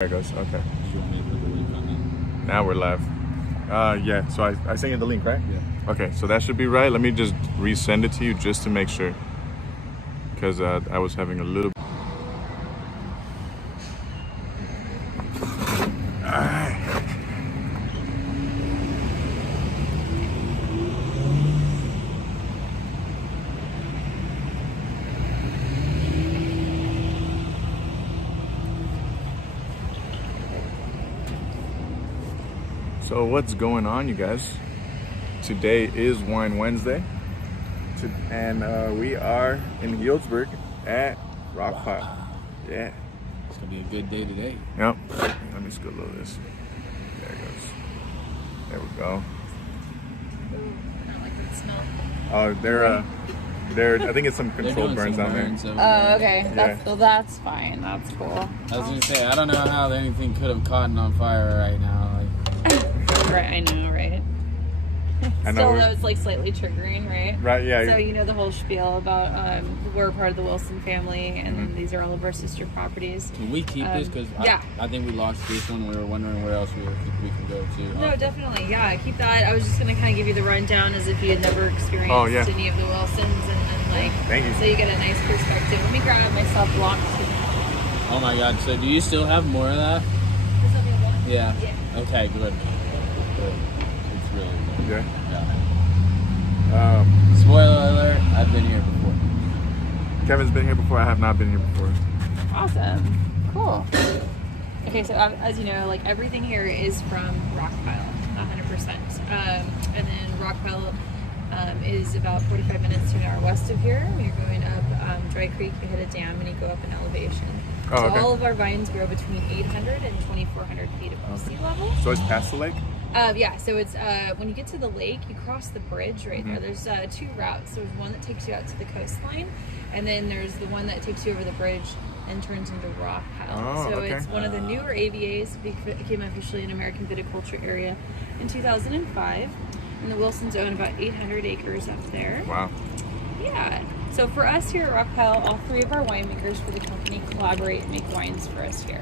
There it goes. Okay. Did you want me to put the link on that? Now we're live. Yeah. So I sent you the link, right? Yeah. Okay. So that should be right. Let me just resend it to you just to make sure, because I was having a little. Alright. So what's going on, you guys? Today is Wine Wednesday, and we are in Healdsburg at Rockpile. Yeah. It's gonna be a good day today. Yep. Let me scoot load this. There it goes. There we go. I don't like that smell. Oh, they're. I think it's some controlled burns down there. Oh, okay. Yeah. That's fine. That's cool. I was gonna say, I don't know how anything could have caught on fire right now. Right, I know, right? I know. Still, though, it's like slightly triggering, right? Right, yeah. So you know the whole spiel about we're part of the Wilson family, and these are all of our sister properties. Can we keep this? Because yeah. I think we lost this one. We were wondering where else we can go to. No, definitely, yeah. Keep that. I was just gonna kind of give you the rundown as if you had never experienced any of the Wilsons, and then like, thank you. So you get a nice perspective. Let me grab myself block too. Oh my God! So do you still have more of that? Yeah. Okay, good. It's really good. Yeah. Spoiler alert, I've been here before. Kevin's been here before. I have not been here before. Awesome. Cool. Okay, so as you know, like everything here is from Rockpile, 100%. And then Rockpile is about 45 minutes to an hour west of here. When you're going up Dry Creek, you hit a dam and you go up in elevation. Oh, so okay. all of our vines grow between 800 and 2,400 feet above sea level. So it's past the lake? Yeah, so it's when you get to the lake, you cross the bridge right there. There's two routes. There's one that takes you out to the coastline, and then there's the one that takes you over the bridge and turns into Rockpile. Oh, so okay. it's one of the newer AVAs. Became officially an American viticulture area in 2005, and the Wilsons own about 800 acres up there. Wow. Yeah. So for us here at Rockpile, all three of our winemakers for the company collaborate and make wines for us here.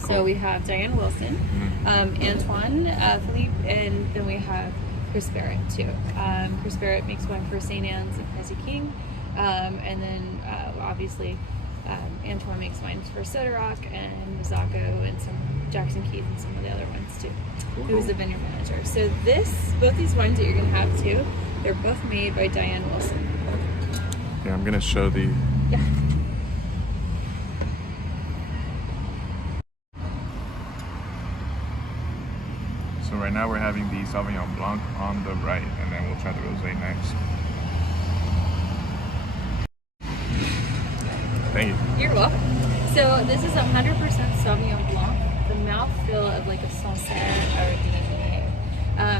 Cool. So we have Diane Wilson, Antoine, Philippe, and then we have Chris Barrett too. Chris Barrett makes wine for St. Anne's and Hesse King, and then obviously Antoine makes wines for Soda Rock and Zacco and some Jackson Keith and some of the other ones too. Cool. Who is the vineyard manager. So both these wines that you're gonna have too, they're both made by Diane Wilson. Yeah, I'm gonna show the. Yeah. So right now we're having the Sauvignon Blanc on the right, and then we'll try the Rosé next. Thank you. You're welcome. So this is 100% Sauvignon Blanc. The mouthfeel of like a Sancerre or the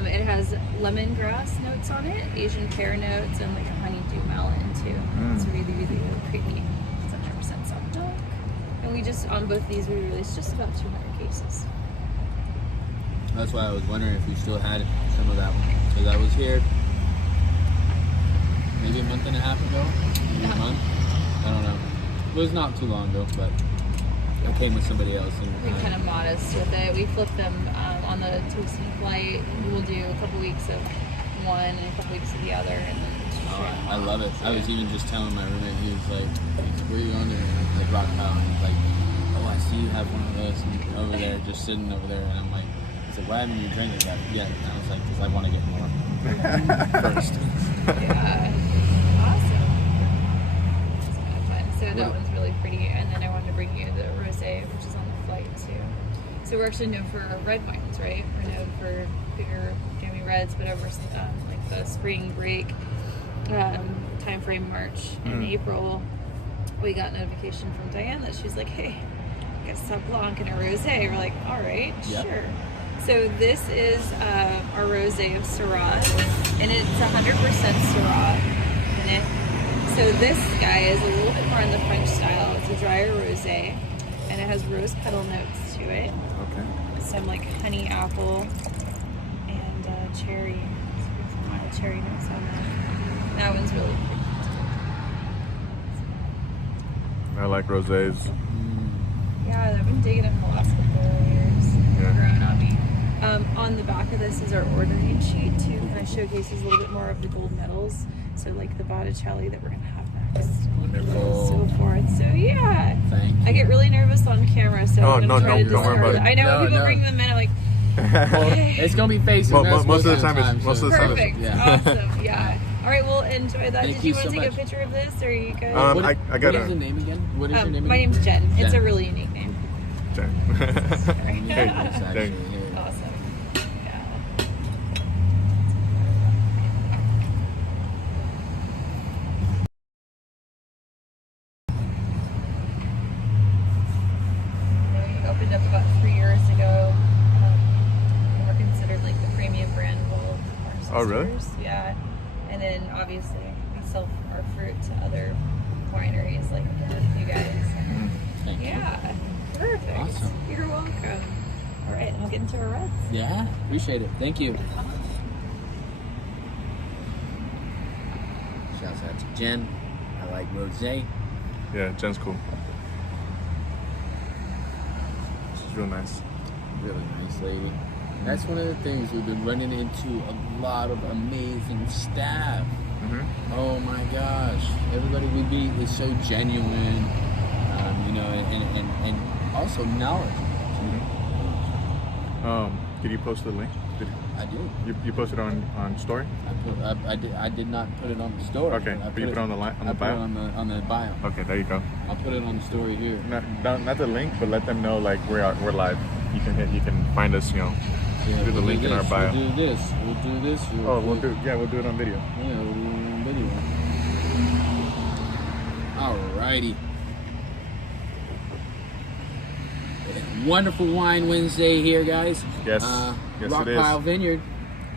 it has lemongrass notes on it, Asian pear notes, and like a honeydew melon too. It's really, really, really creamy. It's 100% Sauvignon. And we just, on both these, we released just about 200 cases. That's why I was wondering if we still had some of that one. Because I was here maybe a month and a half ago. Maybe a month. I don't know. It was not too long ago, but I came with somebody else. And We're kind of modest with it. We flip them on the tasting flight. We'll do a couple weeks of one and a couple weeks of the other, and then I love it. I was even just telling my roommate, he was like, where are you going to? And I was like, Rockpile. And he's like, oh, I see you have one of those and over there, just sitting over there. And I'm like, I said, why haven't you drank it yet? And I was like, because I want to get more first. Yeah. Awesome. It's kind of fun. So that one's really pretty. And then I wanted to bring you the rosé, which is on the flight too. So we're actually known for our red wines, right? We're known for bigger, gammy reds, but over like the spring break time frame, March and April, we got notification from Diane that she's like, hey, I got Sauv Blanc and a rosé. We're like, all right, sure. So this is our rosé of Syrah, and it's 100% Syrah in it. So this guy is a little bit more in the French style. It's a drier rosé, and it has rose petal notes to it. Okay. Some like honey apple and cherry. Some mild cherry notes on that. That one's really pretty. I like rosés. Yeah, I've been digging it in the last couple our ordering sheet too. Kind of showcases a little bit more of the gold medals. So like the Botticelli that we're gonna have next. Wonderful. So forth. So yeah. Thank you. I get really nervous on camera, so I'm gonna try to don't worry discard about it. it. I know No, when people no. bring them in, I'm like, Well, it's gonna be faces. Most of the time, most of the time, perfect. Yeah. Awesome. Yeah. All right, well, enjoy that. Thank Did you you want so to take much. a picture of this, or you guys? What, I what gotta- is the name again? What is your name My again? name's Jen. It's Jen. a really unique name. Jen. Right. Yeah, it's actually here. Awesome. Yeah. We opened up about 3 years ago. And we're considered like the premium brand of all of our sisters. Oh, really? Yeah. And then obviously we sell our fruit to other wineries like you guys. Thank you. Yeah. Perfect. Awesome. You're welcome. All right, I'll get into our reds. Yeah, appreciate it. Thank you. Shouts out to Jen. I like rosé. Yeah, Jen's cool. She's real nice. Really nice lady. That's one of the things we've been running into a lot of amazing staff. Oh my gosh, everybody we meet is so genuine, you know, and also knowledgeable. Did you post the link? I do. You posted on story? I did not put it on the story. Okay, but you put it on the bio? I put it on the bio. Okay, there you go. I'll put it on the story here. Not the link, but let them know like we're live. You can find us, Yeah, through the we'll link do in our this, bio. We'll do this. We'll do this. We'll do it on video. Yeah, we'll do it on video. Alrighty. Wonderful Wine Wednesday here, guys. Yes, yes, it is. Rockpile Vineyard.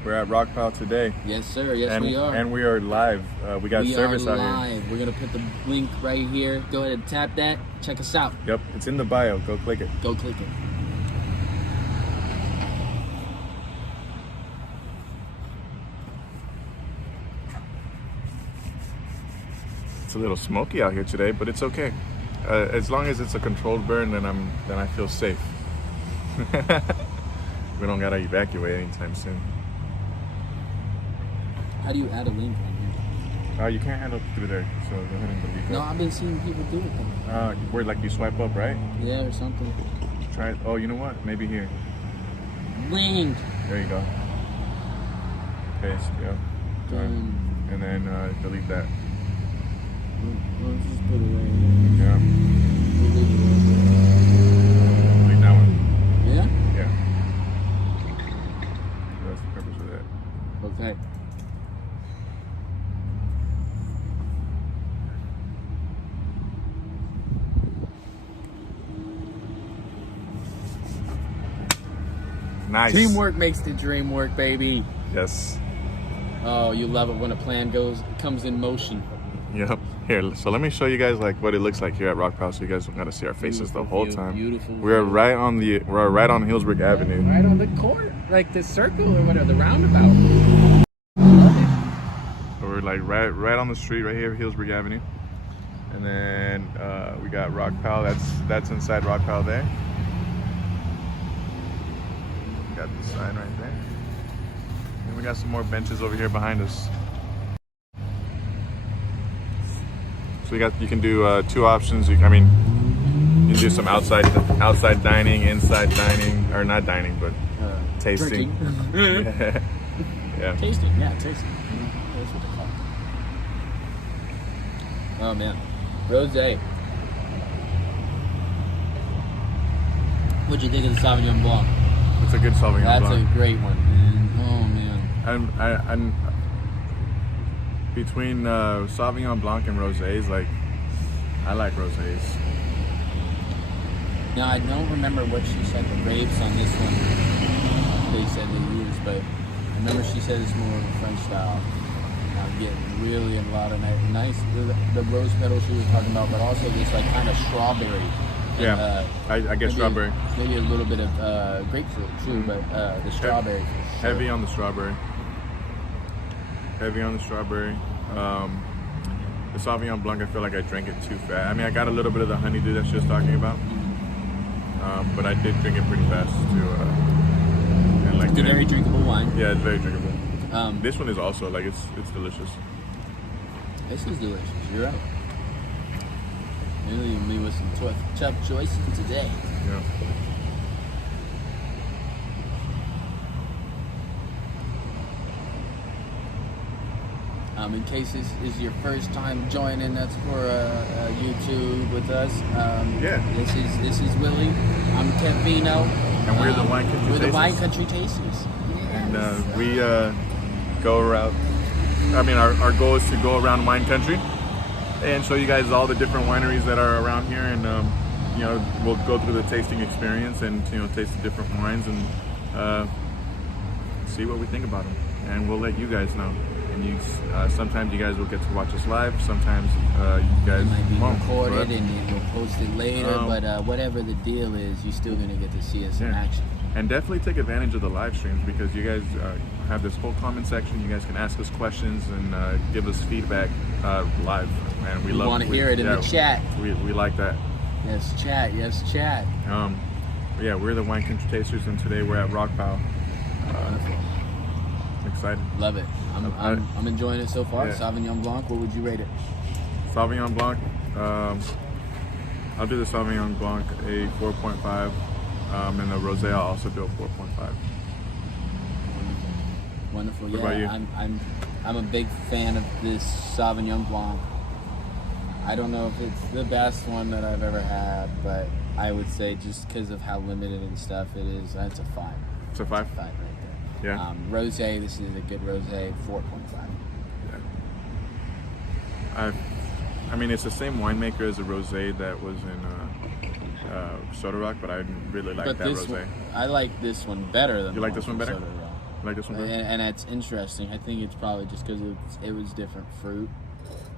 We're at Rockpile today. Yes, sir. Yes, we are. And we are live. We got service are out here. live. We're gonna put the link right here. Go ahead and tap that. Check us out. Yep, it's in the bio. Go click it. Go click it. It's a little smoky out here today, but it's okay. As long as it's a controlled burn, then I feel safe. We don't gotta evacuate anytime soon. How do you add a link on here? You can't handle through there, so go ahead and delete No, that. I've been seeing people do it though. Where like you swipe up, right? Yeah, or something. Try it. Oh, you know what? Maybe here. Link. There you go. Paste. Yep. Done. And then delete that. We'll just put it right here. Yeah. We'll leave it right Delete that one. there. Yeah? Yeah. That's the purpose of that. Okay. Nice. Teamwork makes the dream work, baby. Yes. Oh, you love it when a plan comes in motion. Yep. Here, so let me show you guys like what it looks like here at Rockpile, so you guys don't gotta see our faces the whole time. Beautiful. We're right on Hillsburg Avenue. Right on the court, like the circle or whatever, the roundabout. Love it. So we're like right on the street right here, Hillsburg Avenue. And then we got Rockpile. That's inside Rockpile there. Got the sign right there. And we got some more benches over here behind us. So you can do two options. You can do some outside dining, inside dining, or not dining, but tasting. Yeah. Tasting, yeah, tasting. That's what they call it. Oh man, rosé. What'd you think of the Sauvignon Blanc? It's a good Sauvignon That's Blanc. a great one, man. Oh man. I'm between Sauvignon Blanc and rosés. Like, I like rosés. Now I don't remember what she said the grapes on this one. They said they used, but I remember she said it's more of a French style. I'm getting really a lot of nice the rose petals she was talking about, but also this like kind of strawberry. Yeah, I get strawberry. Maybe a little bit of grapefruit too, but the strawberry. For sure. Heavy on the strawberry. Heavy on the strawberry. The Sauvignon Blanc, I feel like I drank it too fast. I mean, I got a little bit of the honeydew that she was talking about, but I did drink it pretty fast to like It's a today. very drinkable wine. Yeah, it's very drinkable. Um, This one is also like it's delicious. This is delicious. You're right. You're leaving me with some tough choices today. Yeah. In case this is your first time joining us for YouTube with us, Yeah. This is Willie. I'm Kevino. And we're the Wine Country We're the Tasters. Wine Country Tasters. And we go around. I mean, our goal is to go around wine country and show you guys all the different wineries that are around here, and you know, we'll go through the tasting experience and taste the different wines and see what we think about them, and we'll let you guys know. And you, sometimes you guys will get to watch us live. Sometimes you guys It might be won't. recorded but- and then we'll post it later. But whatever the deal is, you're still gonna get to see us in Yeah. action. And definitely take advantage of the live streams, because you guys have this whole comment section. You guys can ask us questions and give us feedback live. And we love. Want to hear it in the chat? We like that. Yes, chat. Yes, chat. Yeah, we're the Wine Country Tasters, and today we're at Rockpile. Wonderful. Excited. Love it. I'm enjoying it so far. Yeah. Sauvignon Blanc. What would you rate it? Sauvignon Blanc. I'll do the Sauvignon Blanc a 4.5, and the Rosé I'll also do a 4.5. Wonderful. What Yeah, about you? I'm a big fan of this Sauvignon Blanc. I don't know if it's the best one that I've ever had, but I would say just because of how limited and stuff it is, that's a 5. It's a 5. 5 right there. Yeah. Rosé. This is a good rosé. 4.5. Yeah. I mean, it's the same winemaker as the rosé that was in Soda Rock, but I really like But that this rosé. one, I like this one better than You the like one this one from better? Soda Rock. You like this one better? And that's interesting. I think it's probably just because it was different fruit.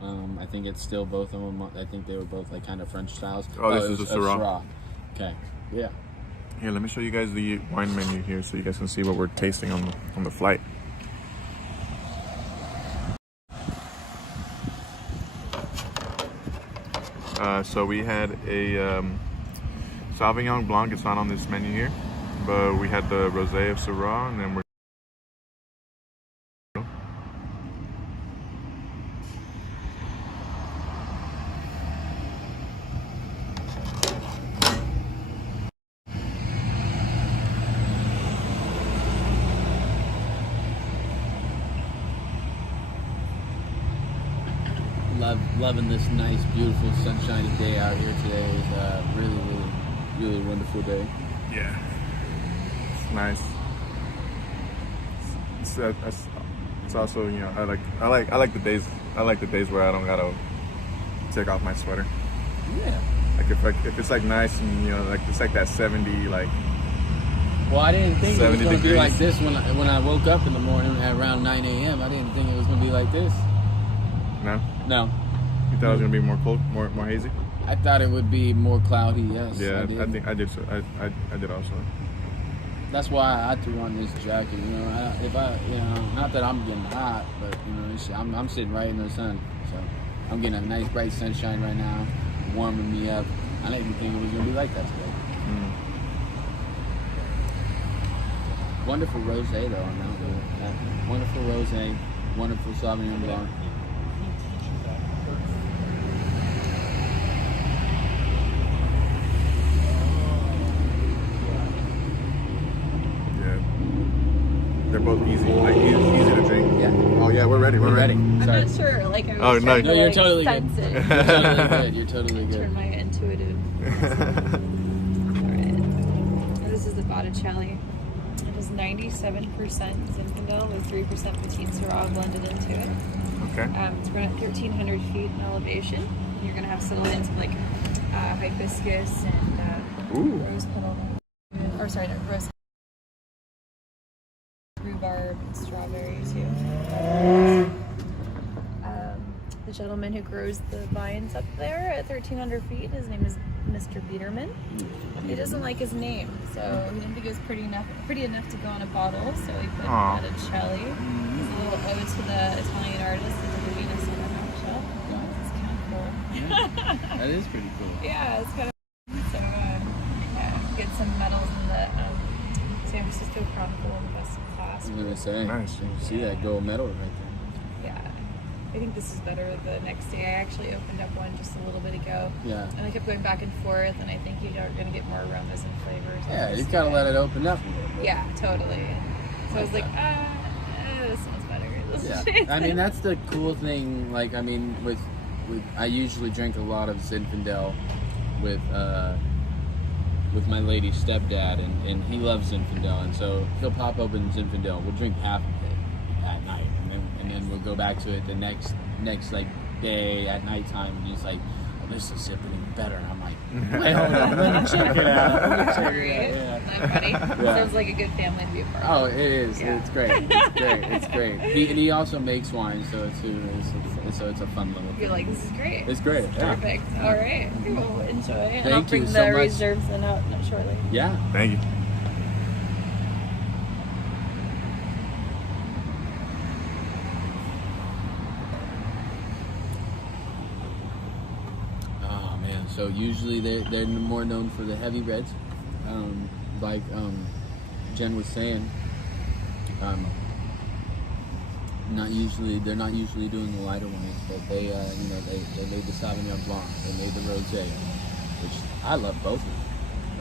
I think it's still both of them. I think they were both like kind of French styles. Oh, this it is was a Syrah. Okay. Yeah. Here, let me show you guys the wine menu here, so you guys can see what we're tasting on the flight. So we had a Sauvignon Blanc. It's not on this menu here, but we had the Rosé of Syrah, and then we're loving this nice, beautiful, sunshiny day out here today. It was a really wonderful day. yeah, it's nice. It's also, you know, I like the days. I like the days where I don't gotta take off my sweater. Yeah. Like if it's like nice and, you know, like it's like that 70, like. Well, I didn't think it was 70 going to be degrees. like this when I woke up in the morning at around 9 a.m. I didn't think it was going to be like this. No, No. you thought it was gonna be more cold, more hazy. I thought it would be more cloudy, yes. Yeah, I I think I did. So I did also. That's why I threw on this jacket. You know, not that I'm getting hot, but you know, I'm sitting right in the sun, so I'm getting a nice bright sunshine right now, warming me up. I didn't even think it was gonna be like that today. Wonderful rosé though on that one. Wonderful rosé, wonderful Sauvignon Blanc. Yeah, they're both easy to drink. Yeah. Oh yeah, we're ready. We're ready. I'm Sorry. not sure. Like I was Oh, no. trying No, to you're like, totally good. sense it. You're totally good. You're totally Turn good. my intuitive. Alright. This is the Botticelli. It is 97% Zinfandel with 3% Petit Syrah blended into it. Okay. It's run at 1,300 feet in elevation. You're gonna have settlements of like hibiscus and Ooh. rose petal, or sorry, no, rose rhubarb and strawberry too. The gentleman who grows the vines up there at 1,300 feet, his name is Mr. Biederman. He doesn't like his name, so he didn't think it was pretty enough to go on a bottle, so he put Botticelli. It's a little ode to the Italian artist that did the Venus on the half shell. It's kind of cool. Yeah, that is pretty cool. Yeah, it's kind of so yeah, get some medals in the San Francisco Show Chronicle and Best in Class. I was gonna say, Nice. you see that gold medal right Yeah. I think this is better the next day. I actually opened up one just a little bit ago. there. Yeah. And I kept going back and forth, and I think you are going to get more aromas and flavors. Yeah, you gotta let it open up a little bit. Yeah, totally. So I was like, that. this one's better. Yeah, I mean that's the cool thing. Like, I mean, with I usually drink a lot of Zinfandel with my lady's stepdad, and he loves Zinfandel, and so he'll pop open Zinfandel. We'll drink half of it at night, and then we'll go back to it the next like day at nighttime, and he's like, oh, this is sipping better. And I'm like, wait, hold on, let me check it out. Let me check it out. Yeah. Not funny. Yeah. Sounds like a good family to be a part Oh, of. it is. Yeah. It's great. It's great. It's great. He also makes wine, so it's a fun little thing. You're like, this is great. It's great. Yeah. Perfect. All right. Cool. Enjoy. And I'll Thank bring you the so much. reserves then out shortly. Yeah. Thank you. Oh man. So usually they're more known for the heavy reds, like Jen was saying. They're not usually doing the lighter wines, but they made the Sauvignon Blanc, they made the Rosé, which I love both of them.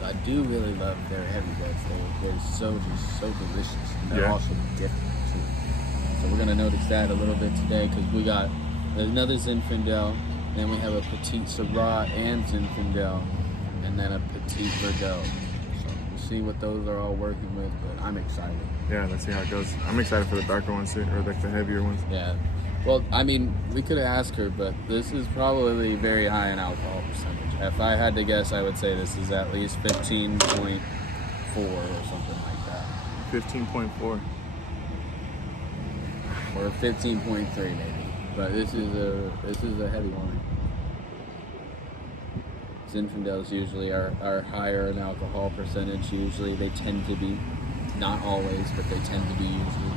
But I do really love their heavy reds. They're just so delicious, and they're Yeah. also different too. So we're gonna notice that a little bit today because we got another Zinfandel, then we have a Petit Syrah and Zinfandel, and then a Petit Verdot. So we'll see what those are all working with, but I'm excited. Yeah, let's see how it goes. I'm excited for the darker ones too, or like the heavier ones. Yeah. Well, I mean, we could have asked her, but this is probably very high in alcohol percentage. If I had to guess, I would say this is at least 15.4 or something like that. 15.4. Or 15.3 maybe. But this is a heavy wine. Zinfandels usually are higher in alcohol percentage. Usually they tend to be. Not always, but they tend to be usually.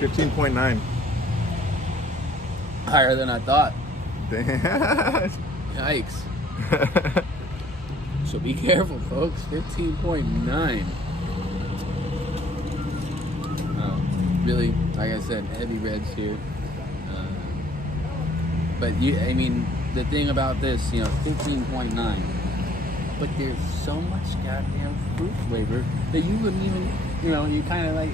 It's 15.9. Higher than I thought. Damn. Yikes. So be careful, folks. 15.9. Really, like I said, heavy reds here. But I mean, the thing about this, 15.9. But there's so much goddamn fruit flavor that you wouldn't even, you kind of like.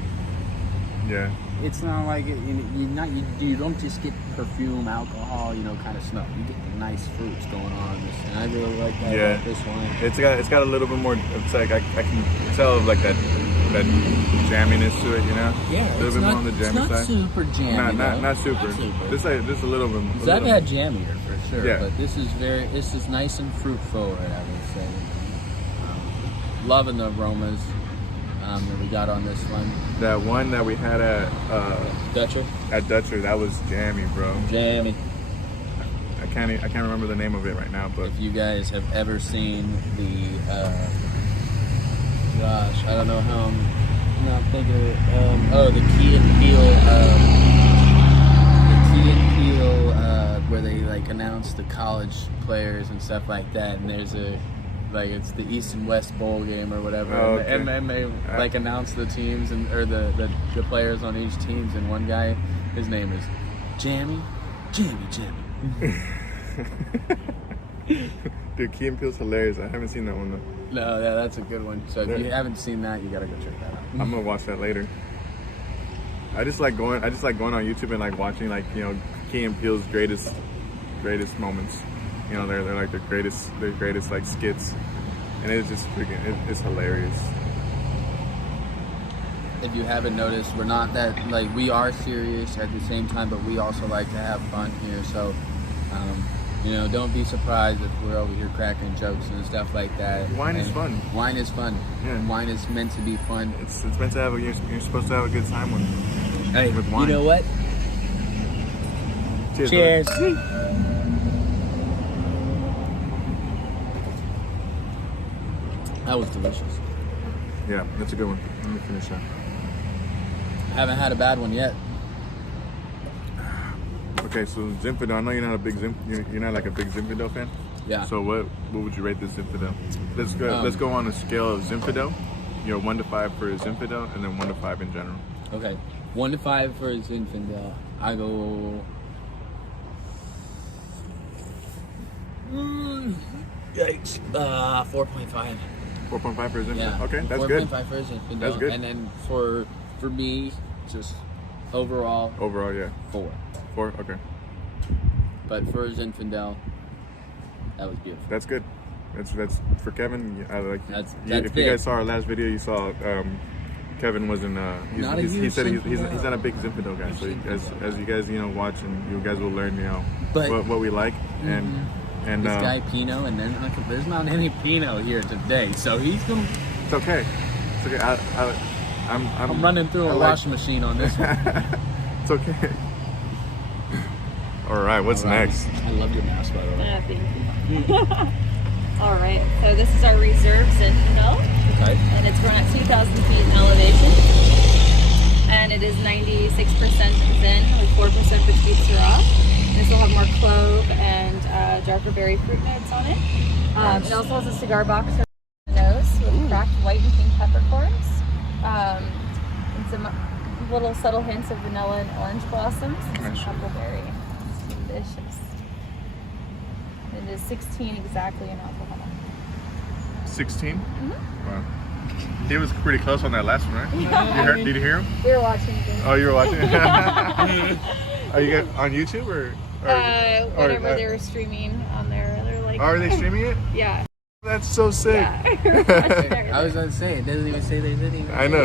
Yeah. It's not like you don't just get perfume, alcohol, kind of snuff. You get the nice fruits going on in this, and I really like that about this wine. It's got a little bit more. It's like I can tell like that jamminess to it, Yeah, a little bit more on the jammy it's not side. super jammy. Not super. Just a little bit. Because I've had jammier for sure, Yeah. but this is nice and fruit forward, I would say. Loving the aromas that we got on this one. That one that we had at Dutcher. Dutcher, that was jammy, bro. Jammy. I can't remember the name of it right now, but If you guys have ever seen the, gosh, I don't know how I'm not thinking of it. The Key and Peele, where they like announce the college players and stuff like that, and there's it's the East and West Bowl game or whatever, okay. and then they like announce the teams or the players on each teams, and one guy, his name is Jammy. Dude, Key and Peele's hilarious. I haven't seen that one though. No, yeah, that's a good one. So if you haven't seen that, you gotta go check that out. I'm gonna watch that later. I just like going on YouTube and like watching Key and Peele's greatest moments. They're like their greatest like skits, and it's just freaking it's hilarious. If you haven't noticed, we're not that we are serious at the same time, but we also like to have fun here. So, don't be surprised if we're over here cracking jokes and stuff like that. Wine is fun. Wine is fun. Yeah. And wine is meant to be fun. It's meant to have you're supposed to have a good time with wine. You know what? Cheers. Cheers. That was delicious. Yeah, that's a good one. Let me finish that. Haven't had a bad one yet. Okay, so Zinfandel. I know you're not a big you're not like a big Zinfandel fan. Yeah. So what would you rate this Zinfandel? Let's go on a scale of Zinfandel. 1 to 5 for Zinfandel, and then 1 to 5 in general. Okay. 1 to 5 for Zinfandel. I go. Yikes. 4.5. 4.5 for Zinfandel. Yeah. Okay, that's good. 4.5 for Zinfandel. That's good. And then for me, just overall. Overall, yeah. 4. 4. Okay. But for Zinfandel, that was beautiful. That's good. That's for Kevin. I like. That's if you guys saw our last video, you saw Kevin wasn't. He said he's not a big Zinfandel guy. So as you guys watch, and you guys will learn what we like and this guy Pinot, and then there's not any Pinot here today, so he's gonna. It's okay. It's okay. I'm running through a washing machine on this one. It's okay. All right. What's next? I love your mask, by the way. Thank you. All right, so this is our reserve Zinfandel, Okay. and it's grown at 2,000 feet in elevation, and it is 96% Zin with 4% Petite Syrah. This will have more clove and darker berry fruit notes on it. It also has a cigar box for the nose with cracked white and pink peppercorns, and some little subtle hints of vanilla and orange blossoms, and some huckleberry. It's delicious. It is 16 exactly in alcohol. 16? Mm-hmm. Wow. He was pretty close on that last one, right? Did you hear him? We were watching it. Oh, you were watching? Are you guys on YouTube or whenever they were streaming on there, they're like. Are they streaming it? Yeah. That's so sick. Yeah. I was gonna say it doesn't even say they did even. I know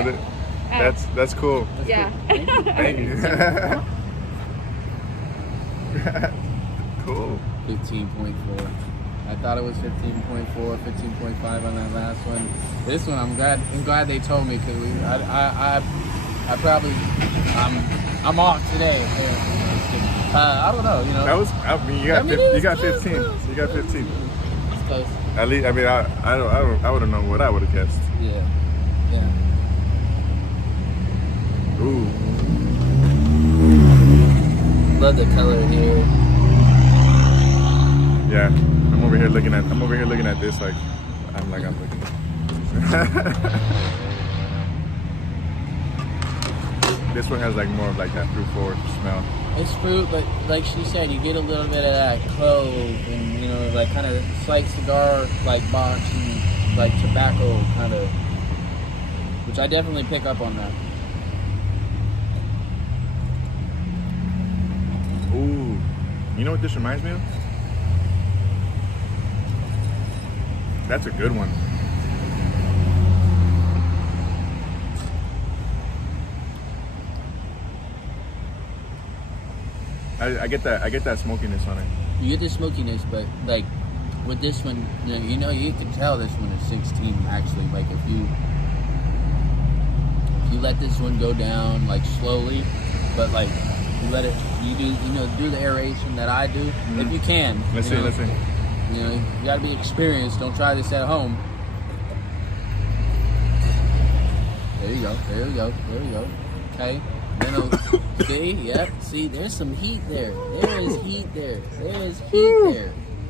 Yeah. that's cool. Yeah. Thank you. Cool. 15.4. I thought it was 15.4, 15.5 on that last one. This one, I'm glad they told me, because I probably I'm off today. I don't know, That was you got 15. Close. You got 15. It's close. At least I would have known what I would have guessed. Yeah. Yeah. Ooh. Love the color here. Yeah. I'm over here looking at this like I'm looking. This one has like more of like that fruit forward smell. It's fruit, but like she said, you get a little bit of that clove and like kind of slight cigar like box and like tobacco kind of, which I definitely pick up on that. Ooh. You know what this reminds me of? That's a good one. I get that smokiness on it. You get the smokiness, but like with this one, you can tell this one is 16 actually. Like if you let this one go down like slowly, but like you do the aeration that I do, if you can. Let's see. You gotta be experienced. Don't try this at home. There you go. Okay. Then see, there's some heat there. There is heat there.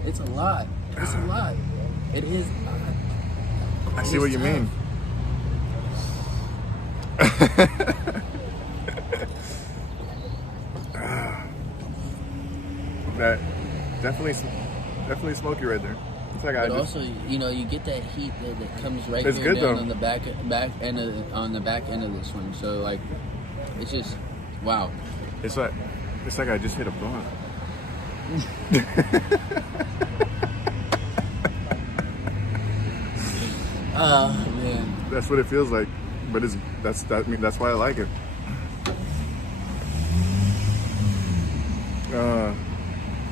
It's a lot. It is a lot. I see what you mean. That definitely smoky right there. It's like But also, you get that heat that comes right It's here good, down though. on the back end of this one. So like, it's just wow. It's like I just hit a blunt. Oh man. That's what it feels like, but that's why I like it.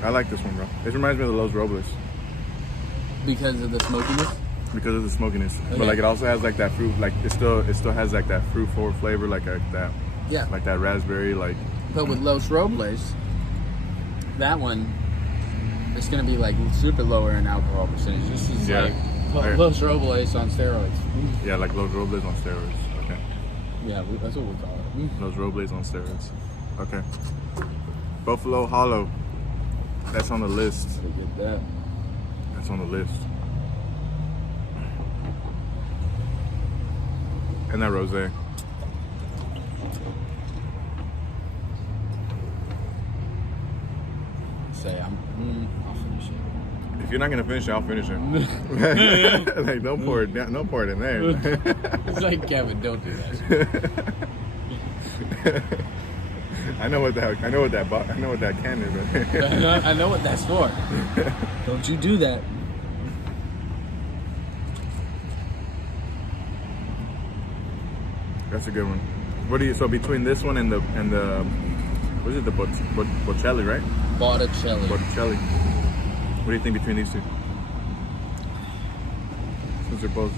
I like this one, bro. It reminds me of the Los Robles Because of the smokiness. because of the smokiness, Okay. but like it also has like that fruit, like it still has like that fruit forward flavor, like that, Yeah. like that raspberry, like. But with Los Robles, that one, it's gonna be like super lower in alcohol percentage. This is Yeah. like Los Robles on steroids. Yeah, like Los Robles on steroids. Okay. Yeah, that's what we'll call it. Los Robles on steroids. Okay. Buffalo Hollow. That's on the list. Gotta get that. That's on the list. And that rosé. Say I'll finish it. If you're not gonna finish it, I'll finish it. Like don't pour it down, don't pour it in there. It's like Kevin, don't do that. I know what that can is. I know what that's for. Don't you do that. That's a good one. What do you? So between this one and the what is it? The Bocelli, right? Botticelli. Botticelli. What do you think between these two? Since they're both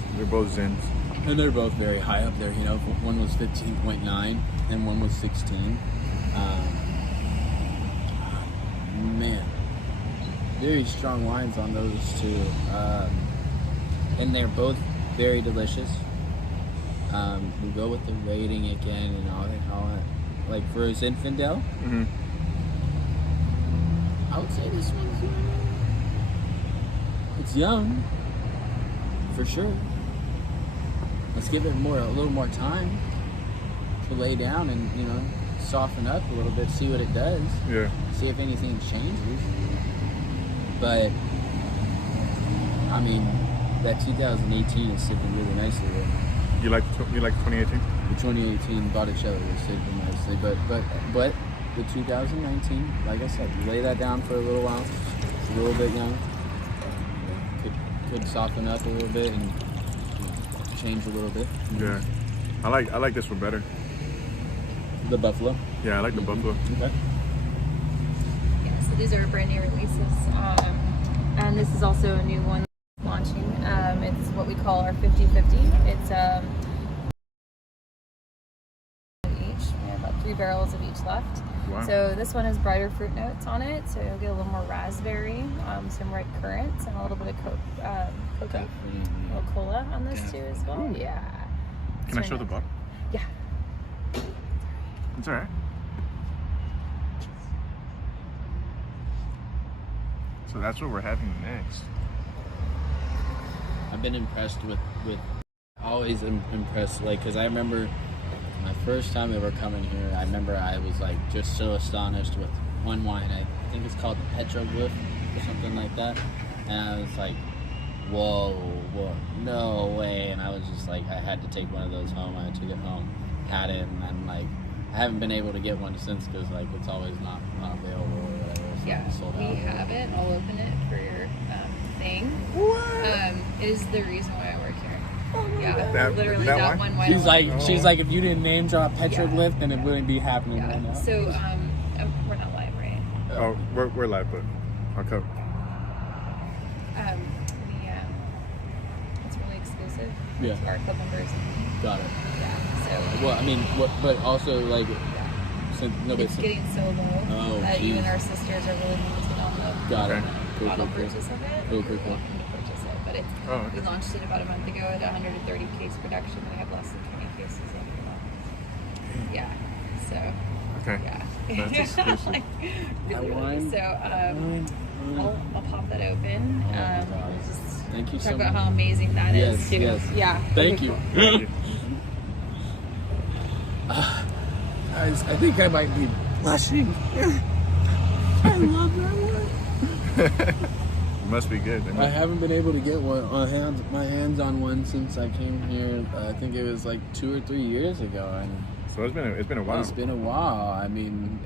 Zins. And they're both very high up there. You know, one was 15.9 and one was 16. Man, very strong wines on those two, and they're both very delicious. We'll go with the rating again and all that. Like for a Zinfandel, I would say this one's young. It's young, for sure. Let's give it a little more time to lay down and soften up a little bit, see what it does. Yeah. See if anything changes. But I mean, that 2018 is sitting really nicely right now. You like 2018? The 2018 Botticelli was sitting nicely, but the 2019, like I said, you lay that down for a little while. It's a little bit young. Could soften up a little bit and change a little bit. Yeah. I like this one better. The Buffalo. Yeah, I like the Buffalo. Okay. Yeah, so these are brand new releases. And this is also a new one launching. It's what we call our 50/50. It's each. We have about 3 barrels of each left. Wow. So this one has brighter fruit notes on it. So you'll get a little more raspberry, some red currants, and a little bit of cocoa, a little cola on this too as well. Ooh. Yeah. Can I show the bottle? Yeah. It's alright. So that's what we're having next. I've been impressed with always impressed, like, because I remember my first time ever coming here, I remember I was like just so astonished with one wine. I think it's called the Petroglyph or something like that. And I was like, whoa, no way. And I was just like, I had to take one of those home. I took it home, had it, and then like I haven't been able to get one since because like it's always not available or whatever. So Yeah, it's sold we out. have it. I'll open it for your thing. What? It is the reason why I work here. Yeah, That- literally that that wine? one wine. She's like, if you didn't name drop Petroglyph, then it wouldn't be happening right yeah. now. So we're not live, right? Oh, we're live, but I'll cover. It's really exclusive. Yeah. To our club members. Got it. Yeah. So Well, I mean, but also like, since nobody's it's getting so low Oh, that geez. even our sisters are really limited on the got it. Cool, bottle cool, cool. purchase of it. Cool. You're welcome to purchase it, but it's Oh, okay. we launched it about a month ago at 130 case production. We have less than 20 cases left for that. Yeah. So Okay. yeah. That's exclusive. Like, really, That wine- so I'll pop that open. Oh my God. Just Thank you talk so about much. how amazing that is Yes, too. yes. Yeah. Thank Okay, you. cool. Thank you. Guys, I think I might be blushing. I love that one. It must be good. I haven't been able to get my hands on one since I came here. I think it was like 2 or 3 years ago, and So it's been a while. it's been a while. I mean,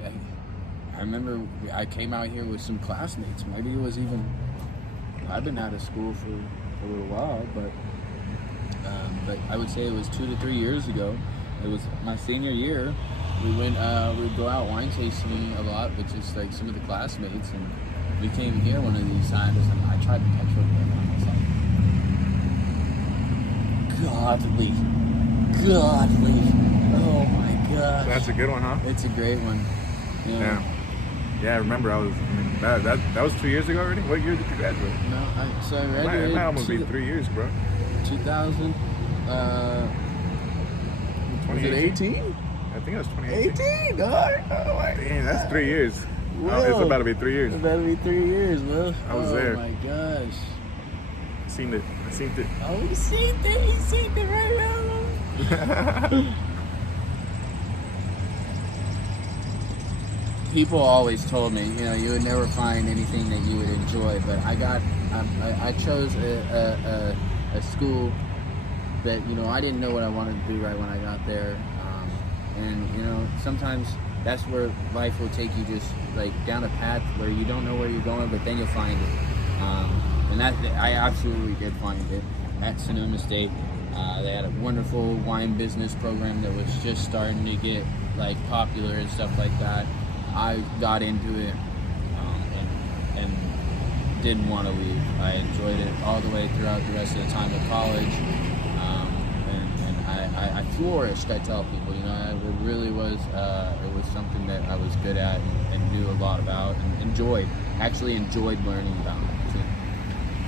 I remember I came out here with some classmates. Maybe it was even, I've been out of school for a little while, but I would say it was 2 to 3 years ago. It was my senior year. We'd go out wine tasting a lot with just like some of the classmates, and we came here one of these times, and I tried the Petroglyph, and I was like, godly. Oh my gosh. That's a good one, huh? It's a great one. Yeah. Yeah, I remember. That was 2 years ago already. What year did you graduate? No, I It graduated might almost be 3 years, bro. 2000. Was it 18? I think it was 2018. 18? Oh, Dang, that's 3 years. It's about to be 3 years. It's about to be 3 years, Will. I was there. Oh my gosh. I seen it. Oh, he seen it right now. People always told me, you would never find anything that you would enjoy, but I chose a school that, I didn't know what I wanted to do right when I got there. And sometimes that's where life will take you, just like down a path where you don't know where you're going, but then you'll find it. And that I absolutely did find it at Sonoma State. They had a wonderful wine business program that was just starting to get like popular and stuff like that. I got into it and didn't want to leave. I enjoyed it all the way throughout the rest of the time of college. I flourished, I tell people, it really was, it was something that I was good at and knew a lot about and actually enjoyed learning about it too.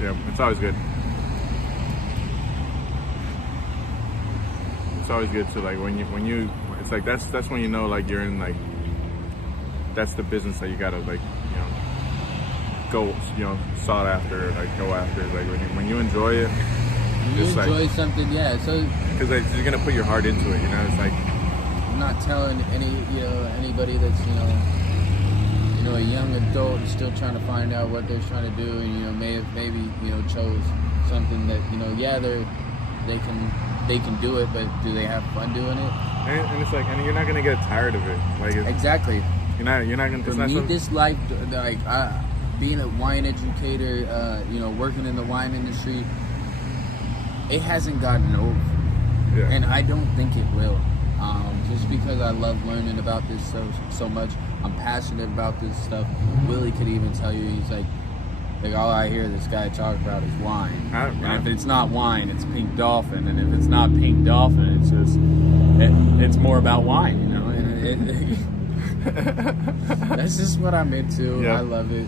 Yeah, it's always good. It's always good to, like, when you, it's like, that's when like, you're in, like, that's the business that you gotta, like, go, sought after, like, go after, like, when you enjoy it. You enjoy something, yeah. So because you're gonna put your heart into it, it's like. I'm not telling anybody that's a young adult and still trying to find out what they're trying to do, and maybe chose something that they can do it, but do they have fun doing it? And it's like, and you're not gonna get tired of it, like exactly. You're not gonna. For me, this life, like being a wine educator, working in the wine industry. It hasn't gotten old, and I don't think it will. Just because I love learning about this so much, I'm passionate about this stuff. Willie could even tell you, he's like all I hear this guy talk about is wine. And if it's not wine, it's Pink Dolphin, and if it's not Pink Dolphin, it's just it's more about wine, And that's just what I'm into. Yeah. I love it.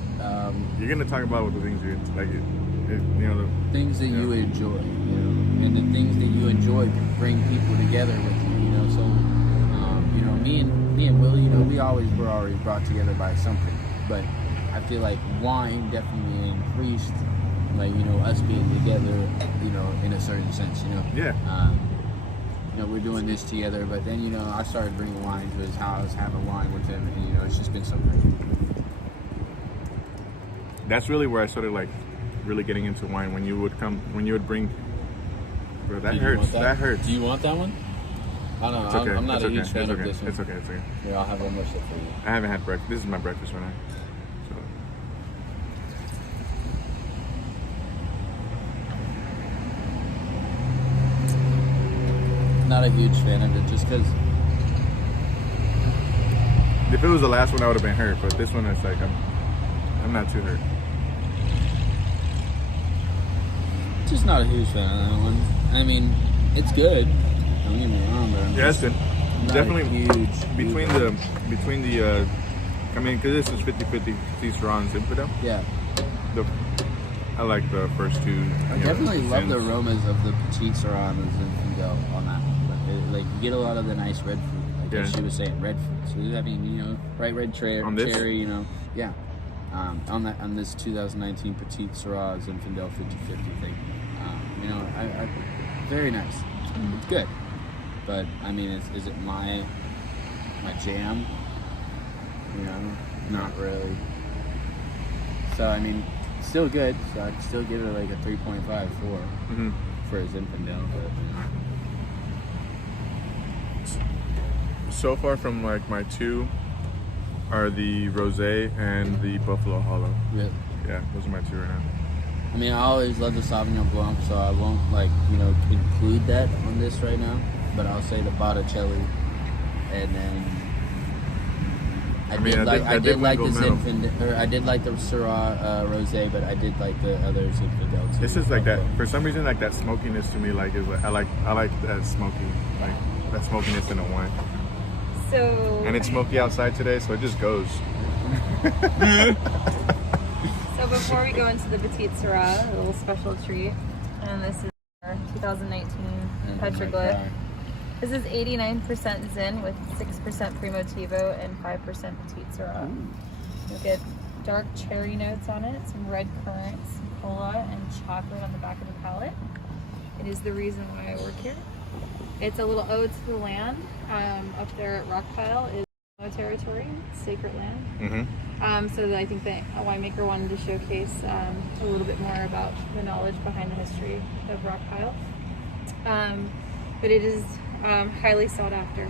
You're gonna talk about the things you like. Things that you enjoy, and the things that you enjoy bring people together with you, So, me and Will, we always were already brought together by something. But I feel like wine definitely increased, like us being together, in a certain sense, Yeah. We're doing this together, but then I started bringing wine to his house, having wine with him, and it's just been so great. That's really where I started, like, really getting into wine. When you would bring. Bro, that hurts. That hurts. Do you want that one? I don't know. Okay. I'm not a huge fan of this one. It's okay. Here, I'll have one more sip for you. I haven't had breakfast. This is my breakfast right now. So. Not a huge fan of it, just because. If it was the last one, I would have been hurt. But this one, it's like I'm not too hurt. Just not a huge fan of that one. I mean, it's good. Don't get me wrong, but Yeah, it's good. Definitely huge between the. I mean, because this is 50-50 Syrah and Zinfandel. Yeah. I like the first two. I definitely love the aromas of the Petite Syrah and the Zinfandel on that one. But you get a lot of the nice red fruit, like she was saying, red fruit. So I mean, bright red cherry, yeah. On this 2019 Petite Syrah Zinfandel 50-50 thing. I very nice. It's good. But I mean, is it my jam? Not really. So I mean, still good. So I'd still give it like a 3.5 for a Zinfandel. But so far from like my two are the Rosé and the Buffalo Hollow. Yeah, those are my two right now. I mean, I always love the Sauvignon Blanc, so I won't include that on this right now. But I'll say the Botticelli, and then I did like the Zinfandel, I did like the Syrah Rosé, but I did like the other Zinfandel too. This is like that, for some reason, like that smokiness to me, like, is like, I like that smokiness in a wine. So. And it's smoky outside today, so it just goes. So before we go into the Petite Syrah, a little special treat, and this is our 2019 Petroglyph. This is 89% Zin with 6% Primitivo and 5% Petite Syrah. You'll get dark cherry notes on it, some red currants, some cola, and chocolate on the back of the palate. It is the reason why I work here. It's a little ode to the land. Up there at Rockpile is territory, sacred land. So that I think that a winemaker wanted to showcase a little bit more about the knowledge behind the history of Rockpile. But it is highly sought after.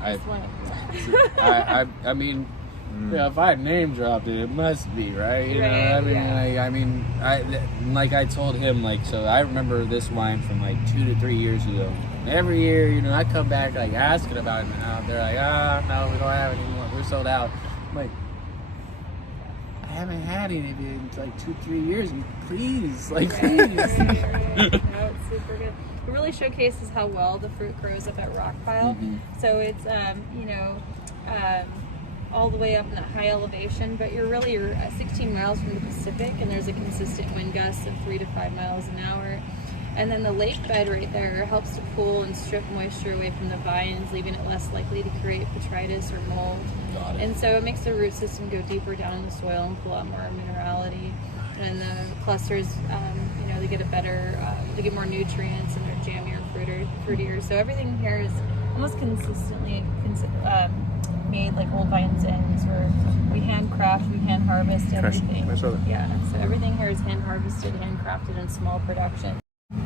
I mean, yeah, if I name dropped it, it must be right. You know, I mean, like I told him, like, so I remember this wine from like 2 to 3 years ago. Every year, you know, I come back like asking about it now. They're like, no, we don't have it anymore. We're sold out. I'm like, I haven't had any of it in like 2, 3 years. Please, like, please. No, it's super good. It really showcases how well the fruit grows up at Rockpile. So it's, you know, all the way up in that high elevation, but you're 16 miles from the Pacific, and there's a consistent wind gust of 3 to 5 miles an hour. And then the lake bed right there helps to cool and strip moisture away from the vines, leaving it less likely to create botrytis or mold. And so it makes the root system go deeper down in the soil and pull out more minerality. And the clusters, you know, they get they get more nutrients, and they're jammier, fruitier. So everything here is almost consistently made like old vines ends, where we handcraft, we hand harvest everything. Yeah, so everything here is hand harvested, handcrafted in small production.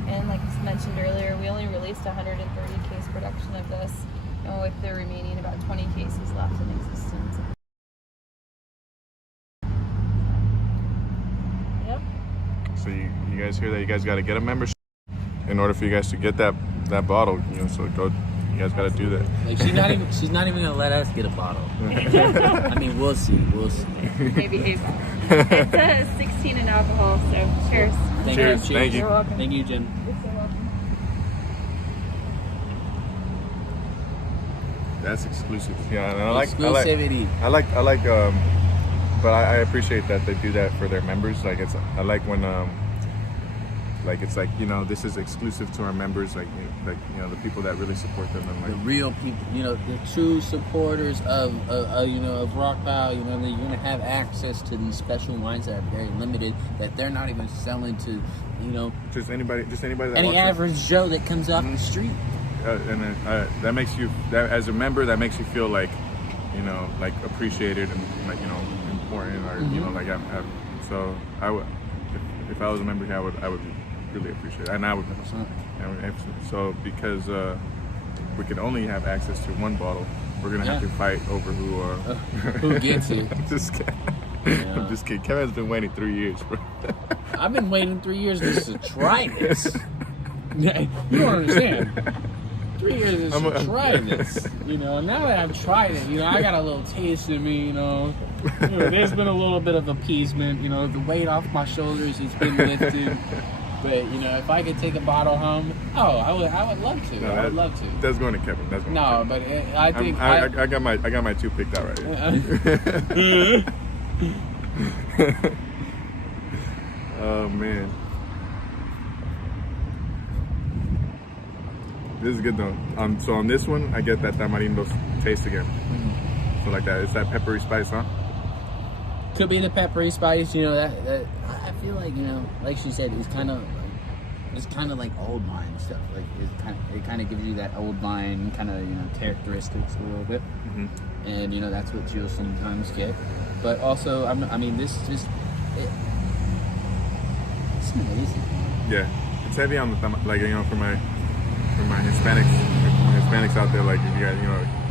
And like I mentioned earlier, we only released 130 case production of this, and with the remaining about 20 cases left in existence. Yep. So you guys hear that? You guys got to get a membership in order for you guys to get that bottle. You know, so go. You guys got to do that. Like she's not even gonna let us get a bottle. I mean, we'll see. Maybe a bottle. It's 16 in alcohol, so cheers. Cheers. Thank you. You're welcome. Thank you, Jen. You're so welcome. That's exclusive. Yeah, and I like exclusivity. But I appreciate that they do that for their members. Like I like when like it's like, you know, this is exclusive to our members, like you know the people that really support them, and like the real people, you know, the true supporters of you know, of Rockpile. You know, and you're gonna have access to these special wines that are very limited, that they're not even selling to, you know, just anybody that any average Joe that comes off the street. And that makes you, as a member, that makes you feel like, you know, like appreciated and like, you know, important, or you know, like so I would, if I was a member here, I would really appreciate it, and I would. So because we can only have access to one bottle, we're gonna have to fight over who gets it. I'm just kidding. Yeah. I'm just kidding. Kevin's been waiting 3 years, bro. I've been waiting 3 years just to try this. You don't understand. 3 years just to try this. You know, now that I've tried it, you know, I got a little taste in me. You know, there's been a little bit of appeasement. You know, the weight off my shoulders has been lifted. But you know, if I could take a bottle home, I would love to. No, I would love to. That's going to Kevin. That's going to Kevin. But I think I got my two picked out right here. Oh man, this is good though. So on this one, I get that tamarindo taste again. So like that, it's that peppery spice, huh? Could be the peppery spice, you know. That I feel like, you know, like she said, it's kind of like old vine stuff. Like it kind of gives you that old vine kind of, you know, characteristics a little bit. And you know, that's what you'll sometimes get. But also, I mean, it's amazing. Yeah, it's heavy on the like, you know, for my Hispanics out there, like you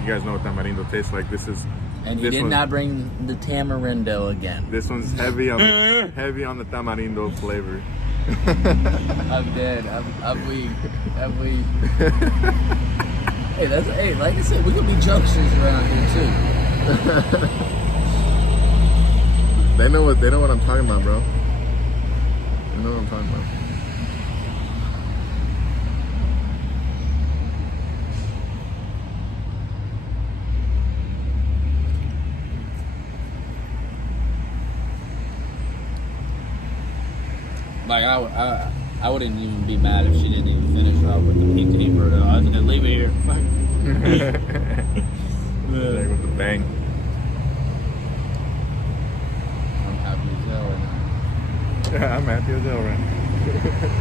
guys know what tamarindo tastes like. This is. And you did not bring the tamarindo again. This one's heavy on the tamarindo flavor. I'm dead. I'm weak. Hey, like I said, we can be jokesters around here too. They know what I'm talking about, bro. They know what I'm talking about. Like I wouldn't even be mad if she didn't even finish off with the pink paper. I was gonna leave it here. With the bang. Yeah, I'm happy as hell, right?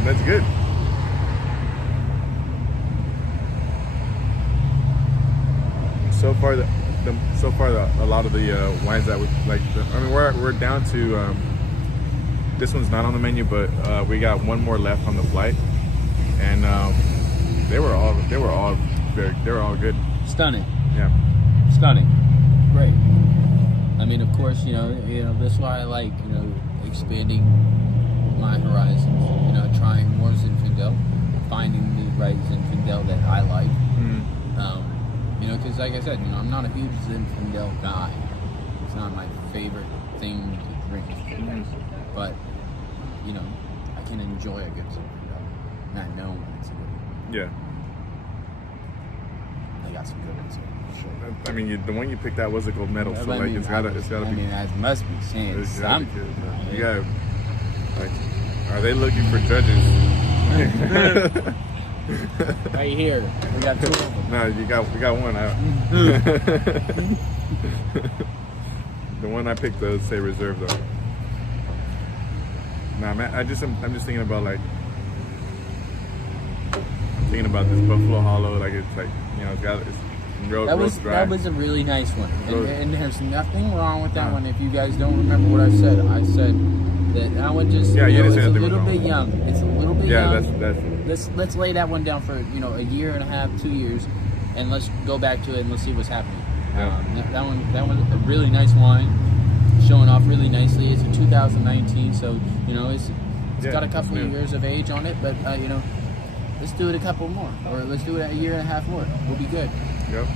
That's good. So far, a lot of the wines that we like. I mean, we're down to. This one's not on the menu, but we got one more left on the flight, and they were all good. Stunning. Yeah. Stunning. Great. I mean, of course, that's why I like, expanding my horizons. Trying more Zinfandel, finding the right Zinfandel that I like. Because like I said, I'm not a huge Zinfandel guy. It's not my favorite thing to drink. But, I can enjoy a good Zinfandel. And I know when it's a good one. Yeah. I got some good ones here. Sure. I mean, the one you picked out was a gold medal, so like it's gotta be. I mean, that must be saying something. You gotta, like, are they looking for judges? Right here, we got 2 of them. No, we got one. The one I picked does say reserve though. Nah, man, I'm just thinking about like. Thinking about this Buffalo Hollow, like it's like it's real dry. That was a really nice one, and there's nothing wrong with that one. If you guys don't remember what I said that one just it's a little bit young. It's a little bit young. That's let's lay that one down for a year and a half, 2 years, and let's go back to it and let's see what's happening. Yeah. That one a really nice wine, showing off really nicely. It's a 2019, so it's got a couple of years of age on it, but let's do it a couple more, or let's do it a year and a half more. We'll be good. Yep.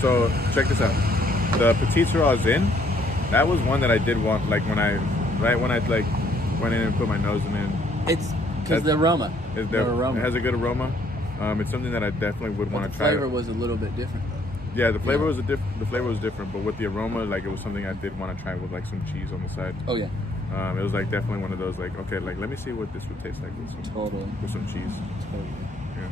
So check this out. The Petit Syrah Zin, that was one that I did want. Like when I like went in and put my nose in it. It's because the aroma. It has a good aroma. It's something that I definitely would want to try. The flavor was a little bit different though. Yeah, the flavor was different, but with the aroma, like it was something I did want to try with like some cheese on the side. Oh yeah. It was like definitely one of those like, okay, like let me see what this would taste like with some cheese. Totally. Yeah.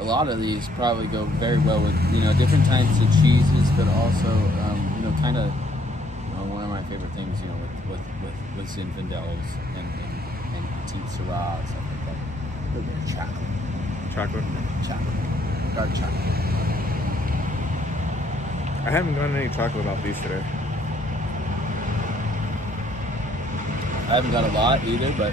A lot of these probably go very well with different types of cheeses, but also kind of one of my favorite things with Zinfandels and Petit Syrahs, stuff like that. A little bit of chocolate, dark chocolate. I haven't gotten any chocolate off these today. I haven't got a lot either, but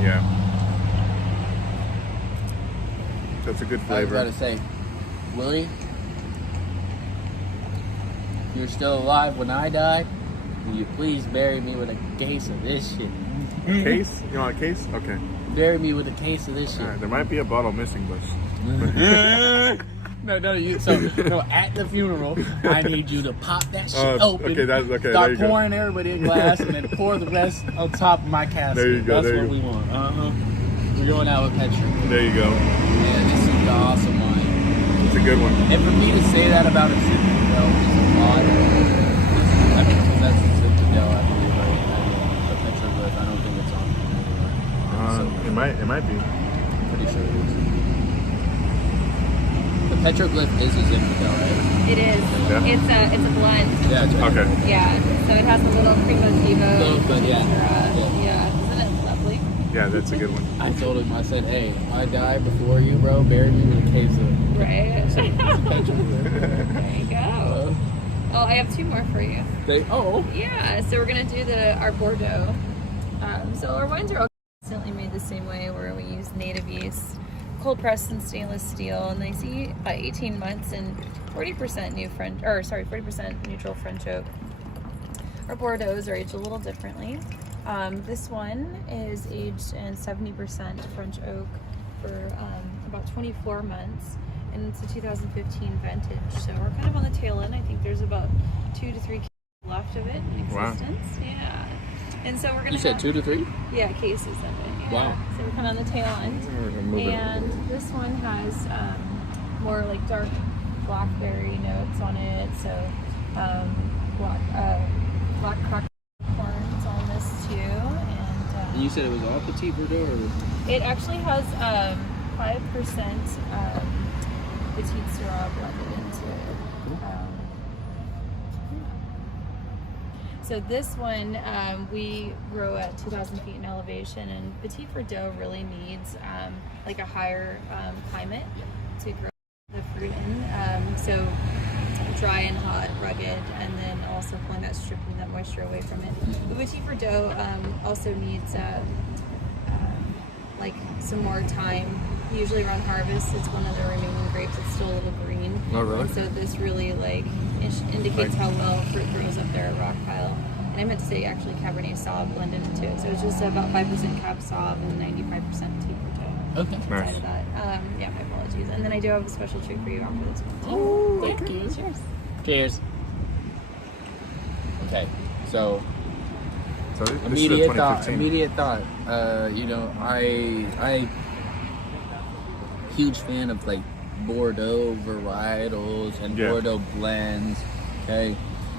yeah, that's a good flavor. I was about to say, Willie, if you're still alive when I die, will you please bury me with a case of this shit? A case? You want a case? Okay. Bury me with a case of this shit. Right, there might be a bottle missing, but No, at the funeral, I need you to pop that shit open. Okay, that's okay. Start pouring everybody a glass, and then pour the rest on top of my casket. There you go. That's what we want. We're going out with Petra. There you go. Yeah, this is the awesome wine. It's a good one. And for me to say that about a Zinfandel is odd. I mean, because that's the Zinfandel, I believe, right? The Petroglyph, I don't think it's on anywhere. It might be. Pretty sure it is. The Petroglyph is a Zinfandel, right? It is. Yeah. It's a blend. Yeah, it's right. Okay. Yeah. So it has a little Primotivo. But yeah. Yeah. Isn't it lovely? Yeah, that's a good one. I told him, I said, hey, if I die before you, bro, bury me with a case of Right. Petroglyph. There you go. Oh, I have 2 more for you. Yeah. So we're gonna do our Bordeaux. So our wines are all consistently made the same way, where we use native yeast, cold pressed in stainless steel, and they see 18 months and 40% neutral French oak. Our Bordeaux are aged a little differently. This one is aged in 70% French oak for about 24 months, and it's a 2015 vintage. So we're kind of on the tail end. I think there's about 2 to 3 cases left of it in existence. Wow. Yeah. And so we're gonna. You said 2 to 3? Yeah, cases of it. Yeah. Wow. So we're kind of on the tail end. And this one has more like dark blackberry notes on it. So black cracked corns on this too. And you said it was all Petit Verdot, or? It actually has 5% Petite Syrah blended into it. So this one, we grow at 2,000 feet in elevation, and Petit Verdot really needs like a higher climate to grow the fruit in. So dry and hot, rugged, and then also pulling that, stripping that moisture away from it. The Petit Verdot also needs like some more time. Usually around harvest, it's one of the remaining grapes. It's still a little green. Oh, really? And so this really like indicates how well fruit grows up there at Rockpile. And I meant to say actually Cabernet Sauv blended into it. So it's just about 5% Cab Sauv and 95% Petit Verdot. Okay. Inside of that. Yeah, my apologies. And then I do have a special treat for you after this one. Oh, thank you. Cheers. Cheers. Okay, so So this immediate is a 2015. thought. You know, I huge fan of like Bordeaux varietals and Yeah. Bordeaux blends. Okay,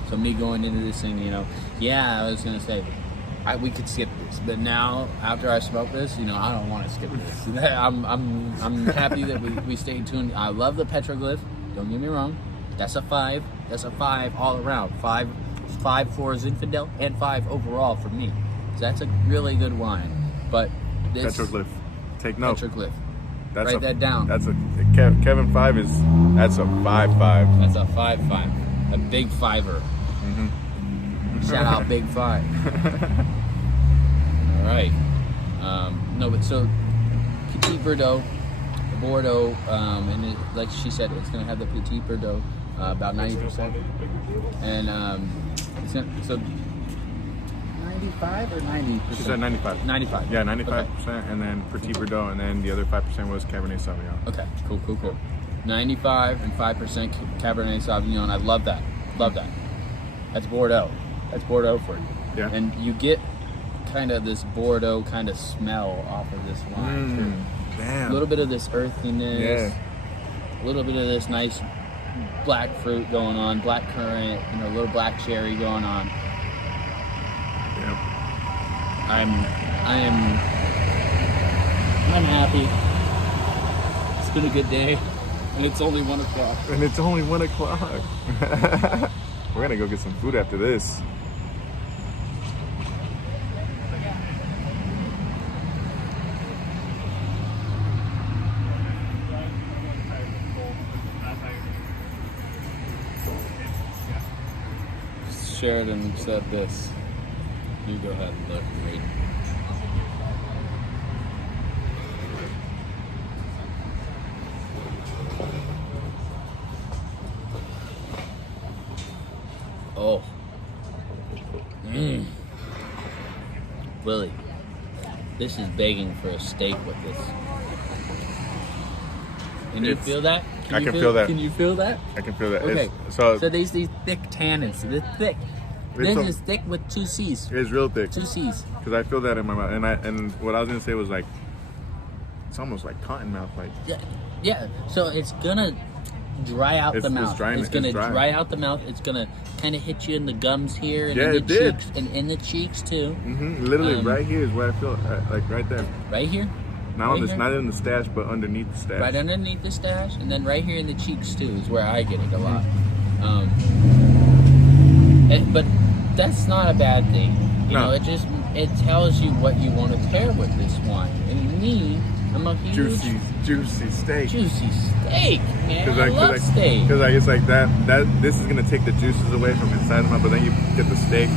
so me going into this thing, you know, yeah, I was gonna say we could skip this, but now after I smoke this, you know, I don't want to skip this. I'm happy that we stayed tuned. I love the petroglyph. Don't get me wrong. That's a 5. That's a 5 all around. 5 for Zinfandel and 5 overall for me. So that's a really good wine. But this Petroglyph. Take note. Petroglyph. That's Write that down. That's a Kevin 5 is that's a 5-5. That's a 5-5. A big fiver. Shout out Big 5. All right. No, but so Petit Verdot, Bordeaux, and it, like she said, it's gonna have the Petit Verdot, about 90%, and it's gonna, so 95 or 90%. She said 95. 95. Yeah, 95%, Okay. and then Petit Verdot, and then the other 5% was Cabernet Sauvignon. Okay, cool. 95 and 5% Cabernet Sauvignon. I love that. That's Bordeaux. That's Bordeaux for you. Yeah. And you get kind of this Bordeaux kind of smell off of this wine too. Damn. A little bit of this earthiness. Yeah. A little bit of this nice black fruit going on, black currant, you know, a little black cherry going on. Yep. I'm happy. It's been a good day, and it's only 1 o'clock. And it's only 1 o'clock. We're gonna go get some food after this. Sheridan said this. You go ahead and look and read. Oh. Willie, this is begging for a steak with this. Can you feel that? I can feel that. Can you feel that? I can feel that. Okay. It's, So these thick tannins. They're thick. This so- is thick with 2 C's. it's real thick. 2 C's. Because I feel that in my mouth. And what I was gonna say was like, it's almost like cotton mouth. Like, Yeah. So it's gonna dry out It's- the it's mouth. drying- It's gonna it's dry. dry out the mouth. It's gonna kind of hit you in the gums here and Yeah, in the it did. cheeks and in the cheeks too. literally right here is where I feel like right there. Right here. Not Right on this, here? not in the stash, but underneath the stash. Right underneath the stash, and then right here in the cheeks too is where I get it a lot. But that's not a bad thing. You No. know, it tells you what you want to pair with this wine. And me, I'm a huge Juicy steak. juicy steak, man. I love steak. Because like it's like that this is gonna take the juices away from inside the mouth, but then you get the steak,